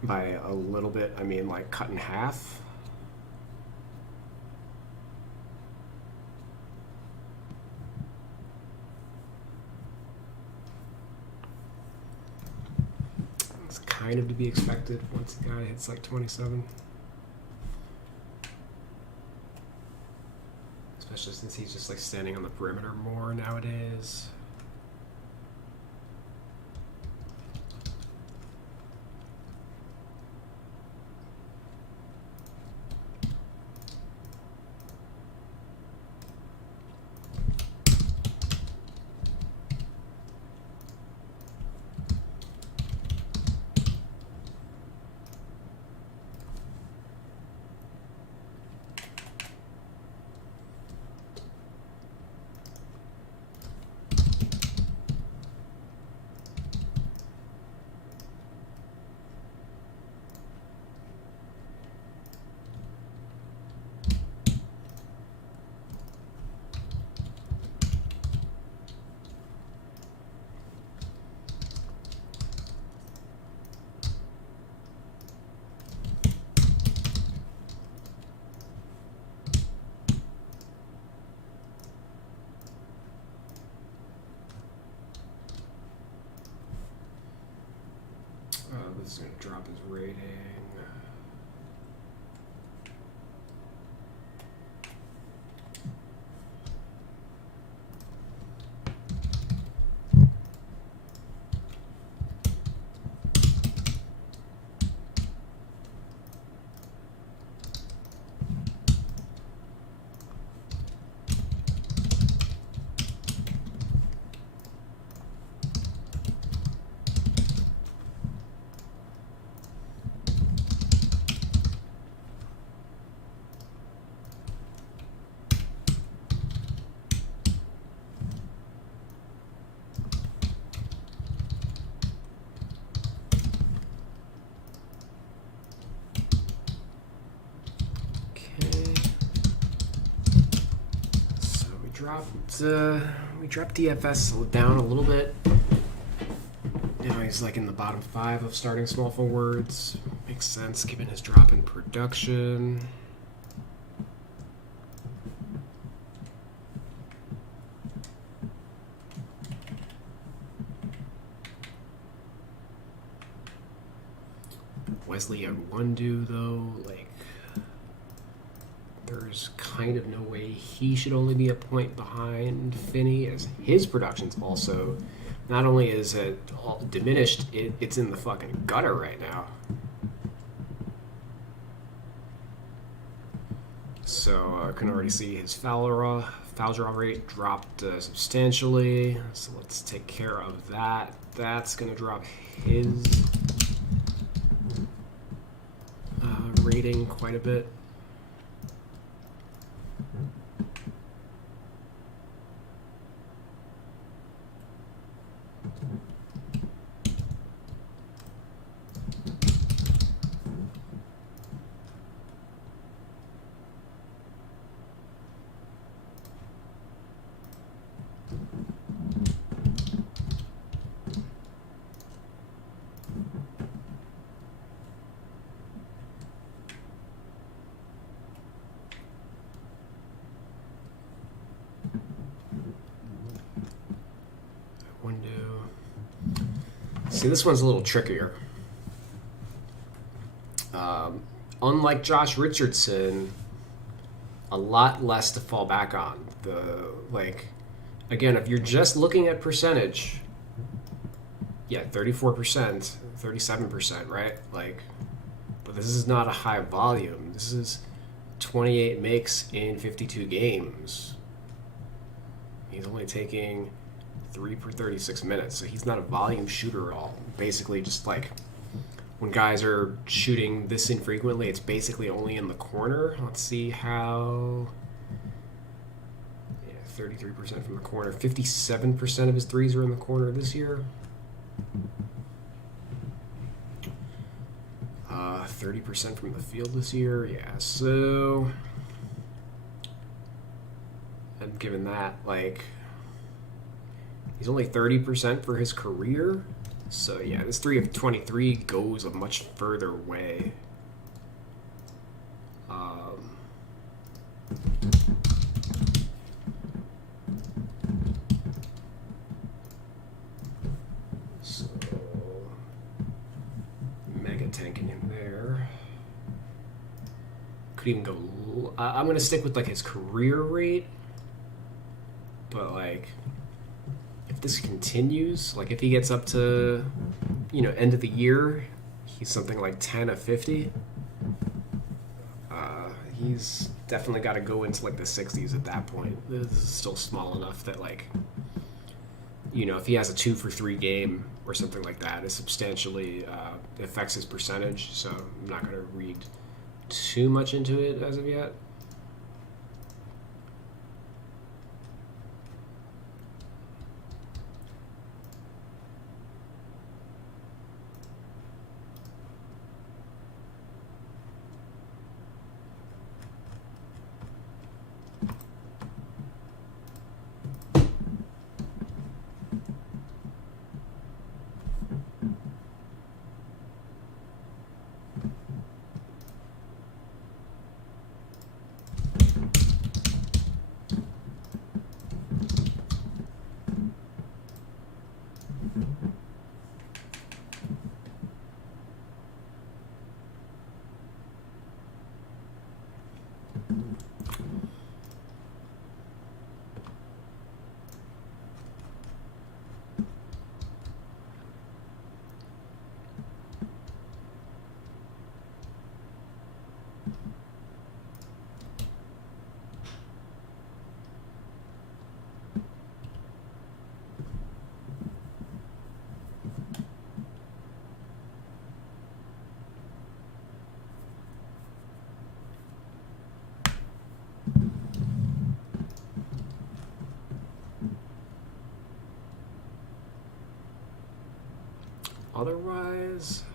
By a little bit, I mean like cut in half. Kind of to be expected once the guy hits like 27. Especially since he's just like standing on the perimeter more nowadays. This is going to drop his rating. We dropped DFS down a little bit. Now he's like in the bottom 5 of starting small forwards. Makes sense given his drop in production. honestly, at Wundu, though, like, there's kind of no way he should only be a point behind Finney, as his production's also, not only is it all diminished, it's in the fucking gutter right now. So I can already see his foul draw rate dropped substantially. So let's take care of that. That's going to drop his rating quite a bit. See, this one's a little trickier. Unlike Josh Richardson, a lot less to fall back on. Again, if you're just looking at percentage, yeah, 34%, 37%, right? But this is not a high volume. This is 28 makes in 52 games. He's only taking 3 per 36 minutes, so he's not a volume shooter at all. Basically, just like when guys are shooting this infrequently, it's basically only in the corner. Let's see how. Yeah, 33% from the corner. 57% of his threes are in the corner this year. 30% from the field this year. Yeah, so. And given that, he's only 30% for his career. So, yeah, this 3 of 23 goes a much further way. So, mega tanking him there. Could even go... I'm going to stick with, his career rate. But, if this continues, if he gets up to, end of the year, he's something like 10 of 50. He's definitely got to go into the 60s at that point. This is still small enough that if he has a 2 for 3 game or something like that, it substantially affects his percentage. So I'm not going to read too much into it as of yet. Otherwise,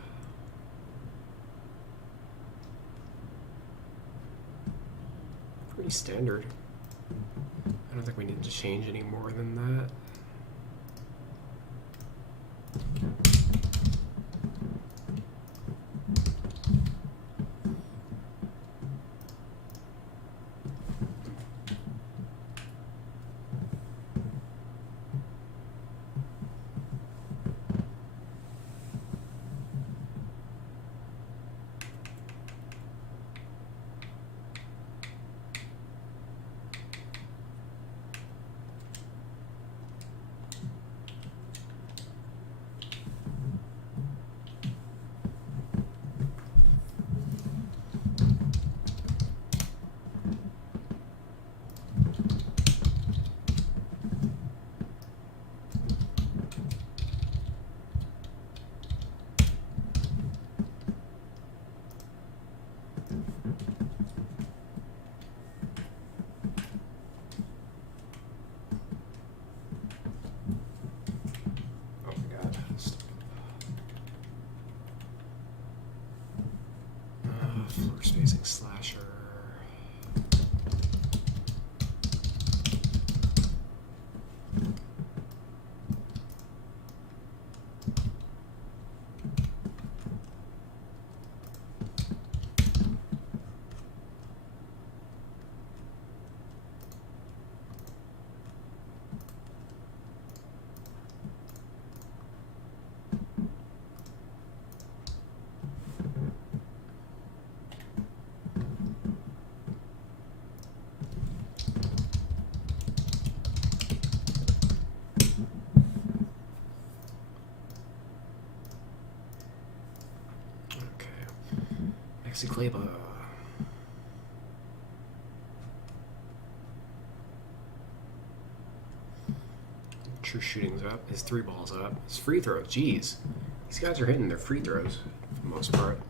pretty standard. I don't think we need to change any more than that. facing slasher. Mexiclava. True shooting's up. His 3 balls up. His free throws. Jeez. These guys are hitting their free throws for the most part.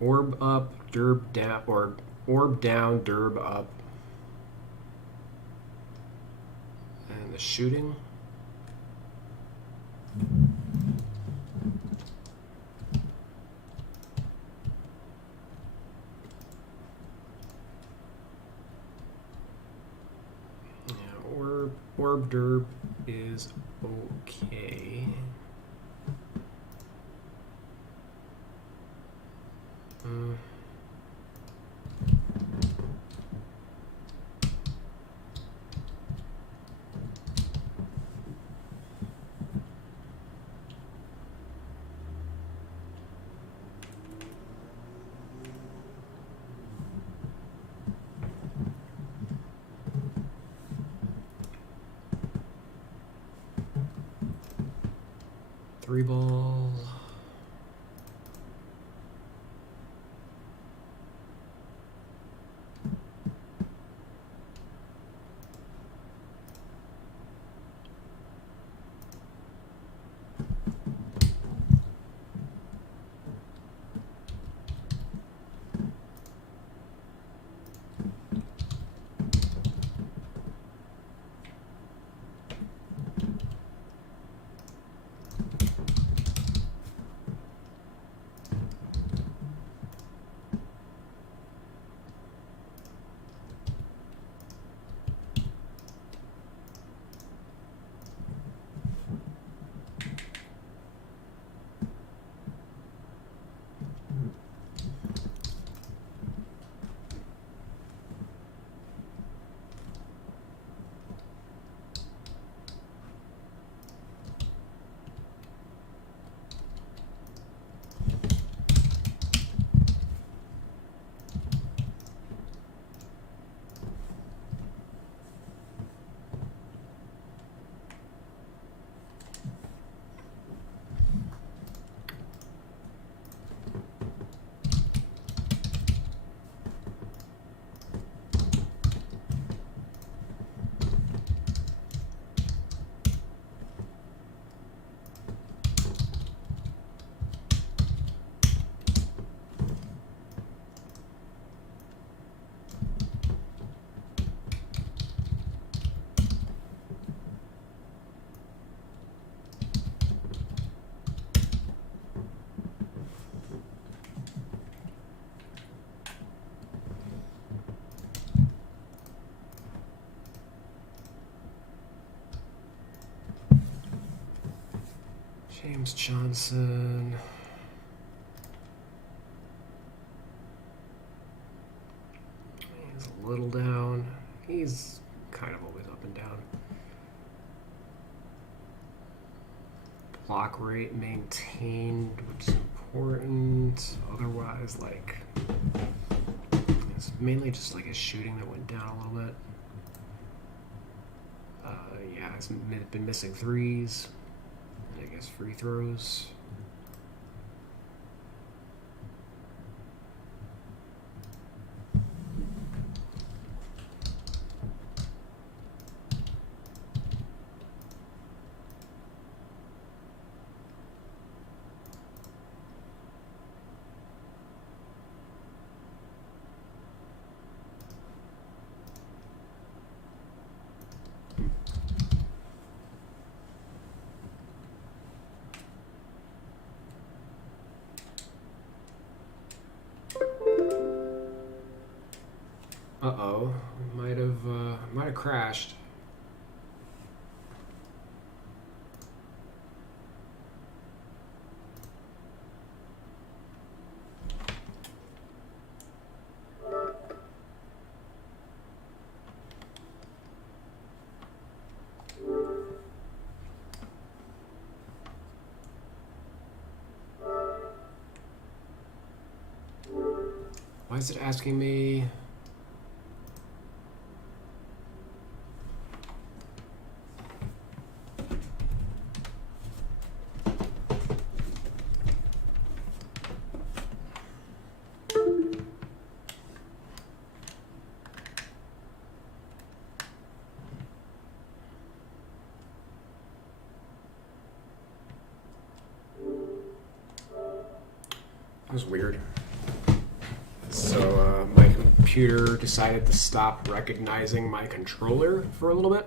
Orb up, derb down, or orb down, derb up. And the shooting. Orb derb is okay. Three ball. James Johnson. He's a little down. He's kind of always up and down. Block rate maintained, which is important. Otherwise, like, it's mainly just like his shooting that went down a little bit. Yeah, he's been missing threes. I guess free throws. Uh-oh. Might have crashed. Why is it asking me? That was weird. So my computer decided to stop recognizing my controller for a little bit.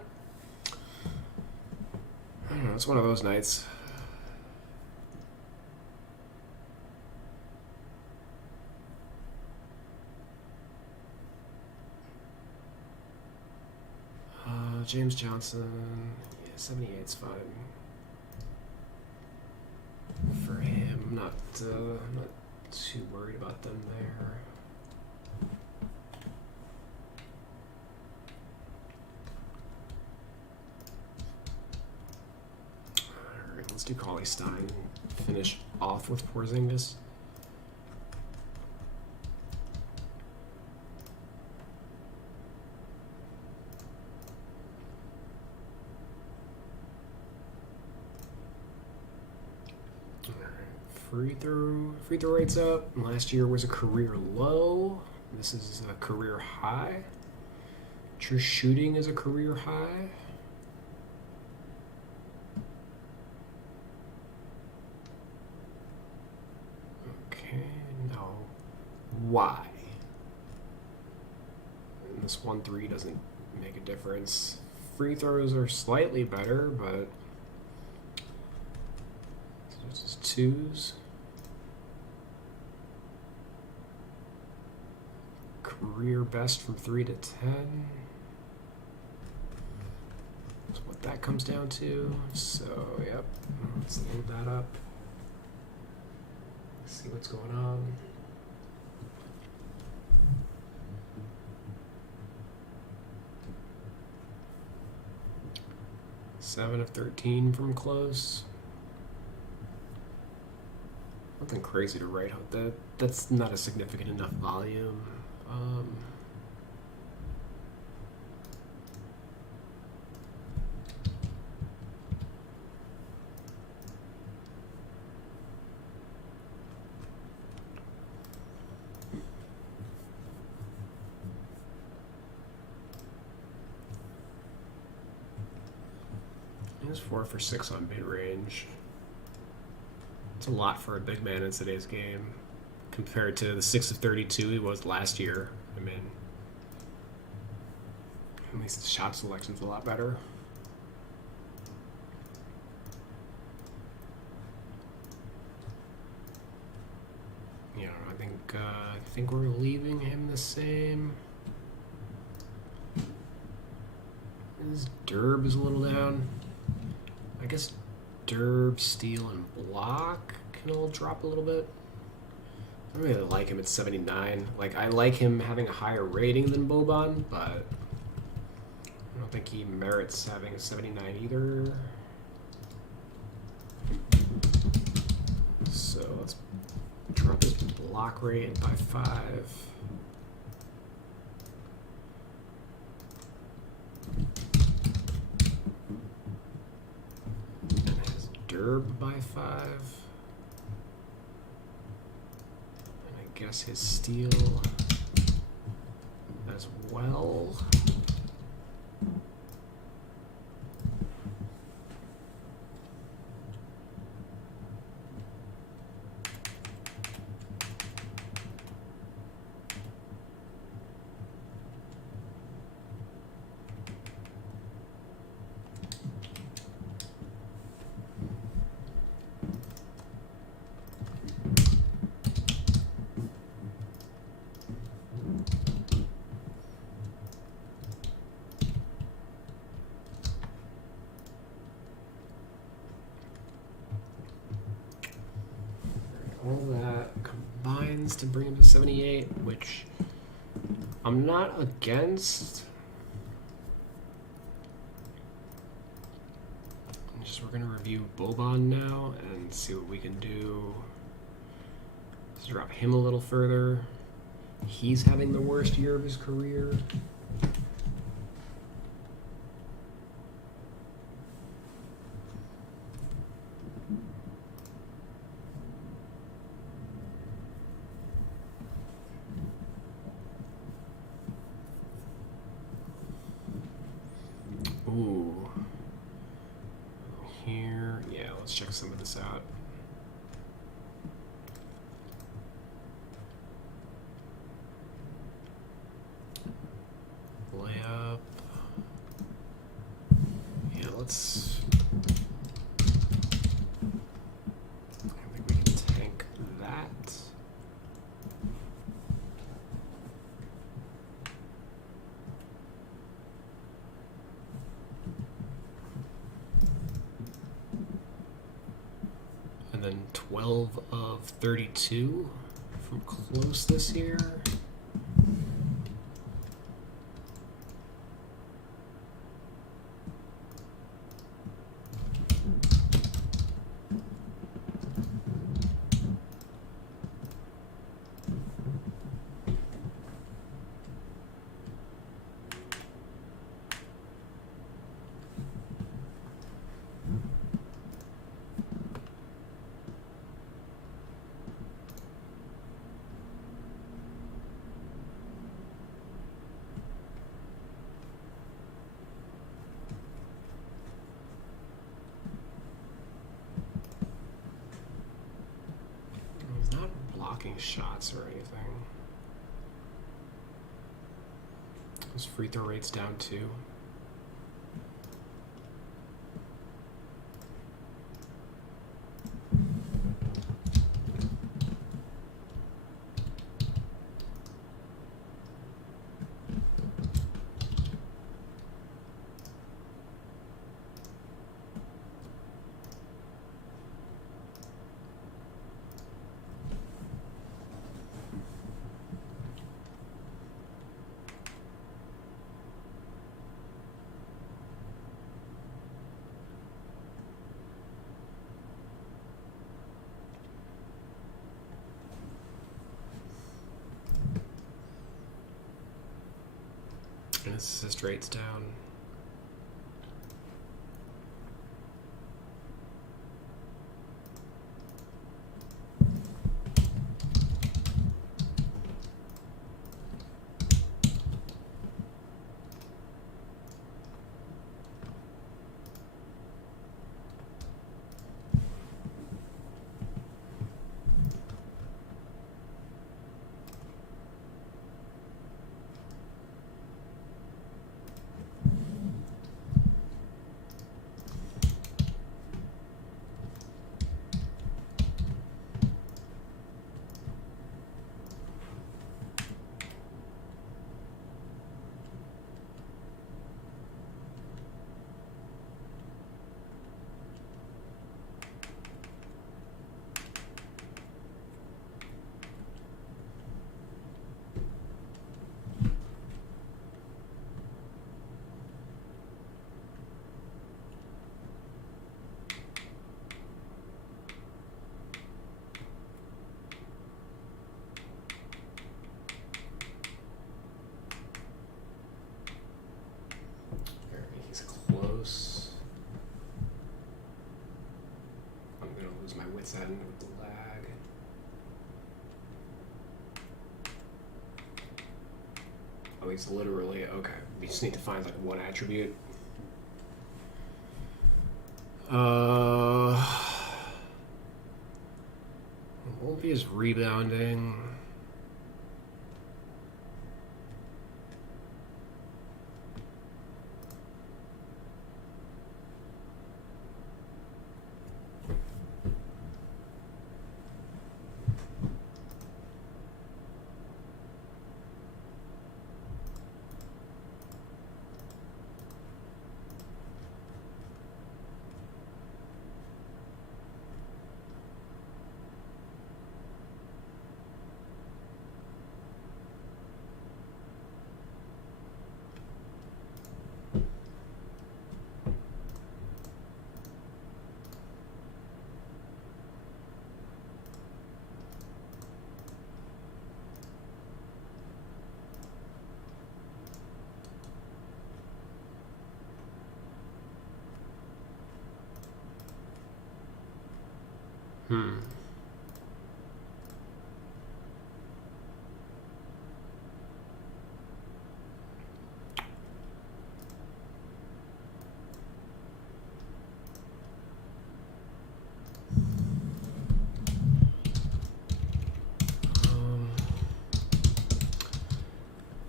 I don't know, it's one of those nights. James Johnson, yeah, 78's fine. For him, I'm not too worried about them there. Alright, let's do Cauley Stein. Finish off with Porzingis. Free throw rate's up. Last year was a career low. This is a career high. True shooting is a career high. Okay, no. Why? And this 1-3 doesn't make a difference. Free throws are slightly better, but this is twos. Career best from 3 to 10. That's what that comes down to. So, yep. Let's load that up. See what's going on. Seven of 13 from close. Nothing crazy to write out. That's not a significant enough volume. He was 4 for 6 on mid-range. It's a lot for a big man in today's game compared to the 6 of 32 he was last year. I mean, at least the shot selection's a lot better. You know, I think we're leaving him the same. His Derb is a little down. I guess Derb, steal, and block can all drop a little bit. I don't really like him at 79. Like, I like him having a higher rating than Boban, but I don't think he merits having a 79 either. So let's drop his block rate by 5. And his Derb by 5. I guess his steal as well. combines to bring him to 78, which I'm not against. We're going to review Boban now and see what we can do. Let's drop him a little further. He's having the worst year of his career. Ooh. Here, yeah, let's check some of this out. Layup. Yeah, let's. I think we can tank that. And then 12 of 32 from close this year. Shots or anything. His free throw rate's down too. And his assist rate's down. He's close. I'm gonna lose my wits end with the lag. Oh, he's literally okay. We just need to find like one attribute. It won't be his rebounding. Hmm.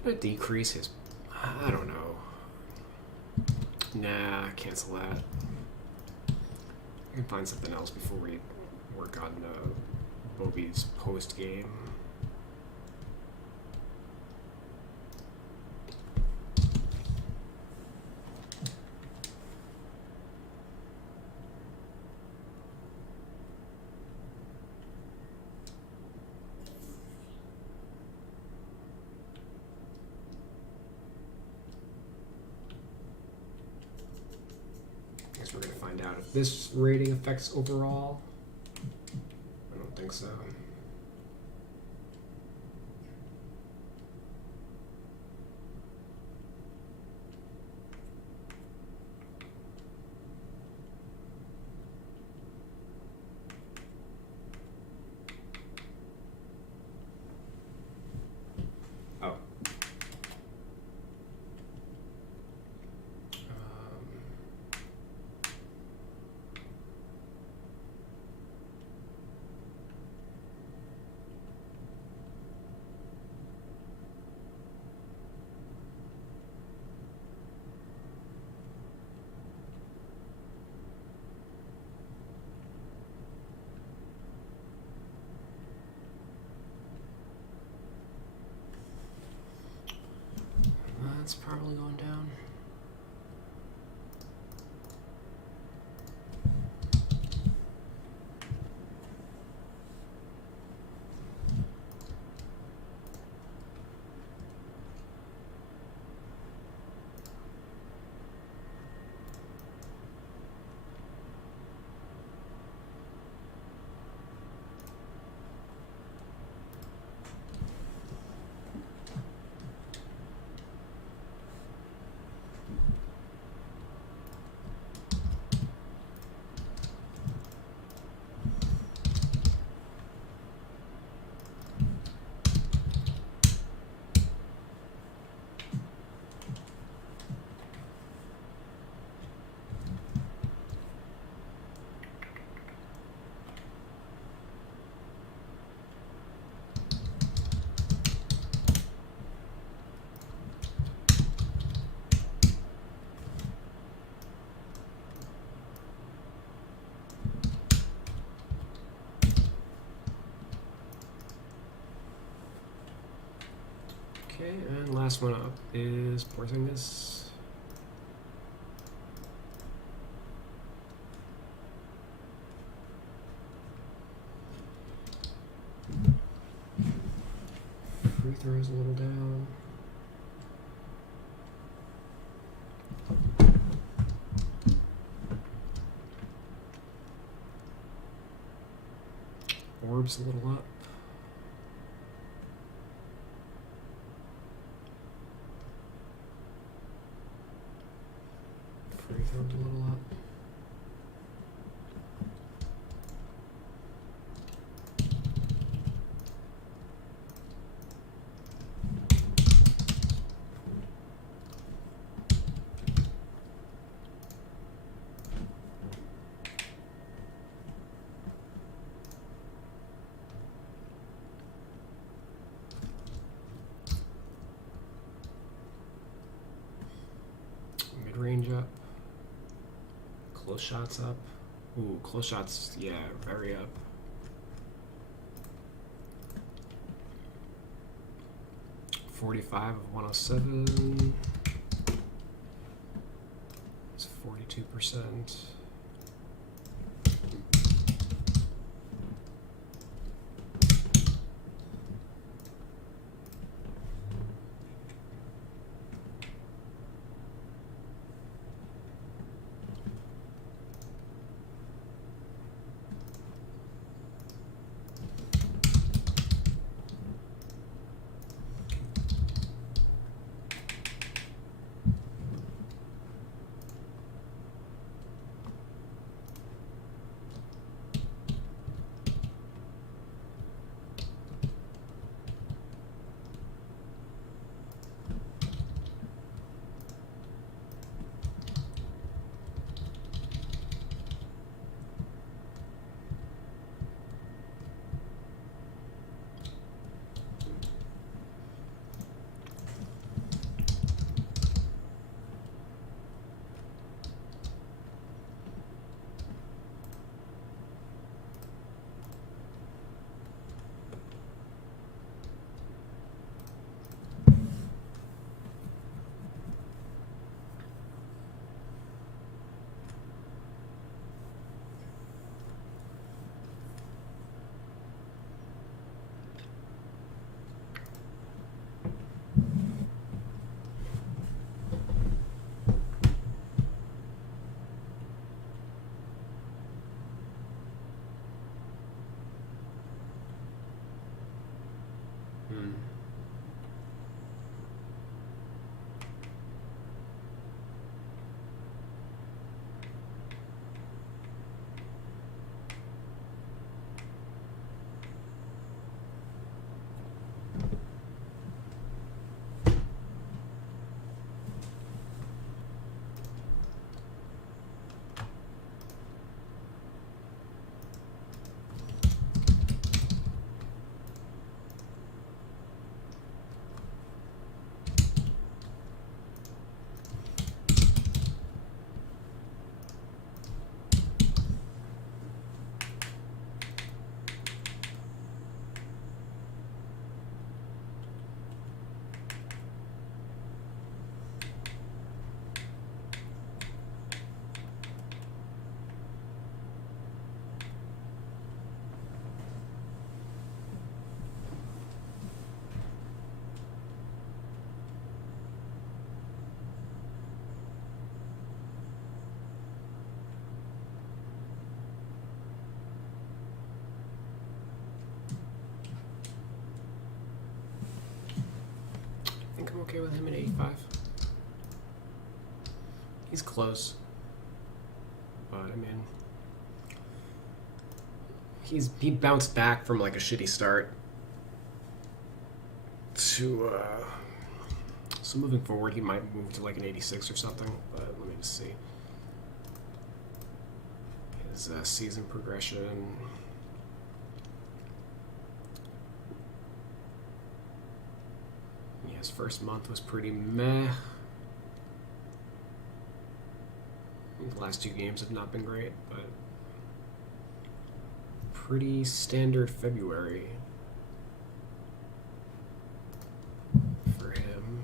Gonna decrease his. I don't know. Nah, cancel that. I can find something else before we work on Bobby's post game. Guess we're gonna find out if this rating affects overall. I don't think so. Oh. That's probably going down. Okay, and last one up is Porzingis. Free throws a little down. Orbs a little up. Free throws a little up. Mid-range up. Close shots up. Ooh, close shots, yeah, very up. .45 of 107. It's 42%. I think I'm okay with him at 85. He's close, but I mean, he bounced back from like a shitty start to so moving forward he might move to like an 86 or something, but let me just see his season progression. Yeah, his first month was pretty meh. The last 2 games have not been great, but pretty standard February for him.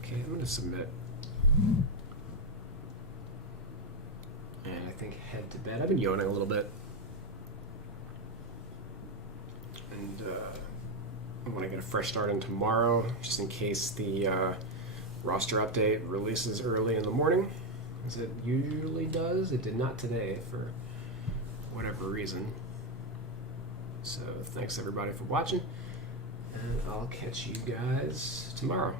Okay, I'm going to submit. And I think head to bed. I've been yawning a little bit. And I want to get a fresh start in tomorrow, just in case the roster update releases early in the morning, as it usually does. It did not today for whatever reason. So thanks everybody for watching, and I'll catch you guys tomorrow.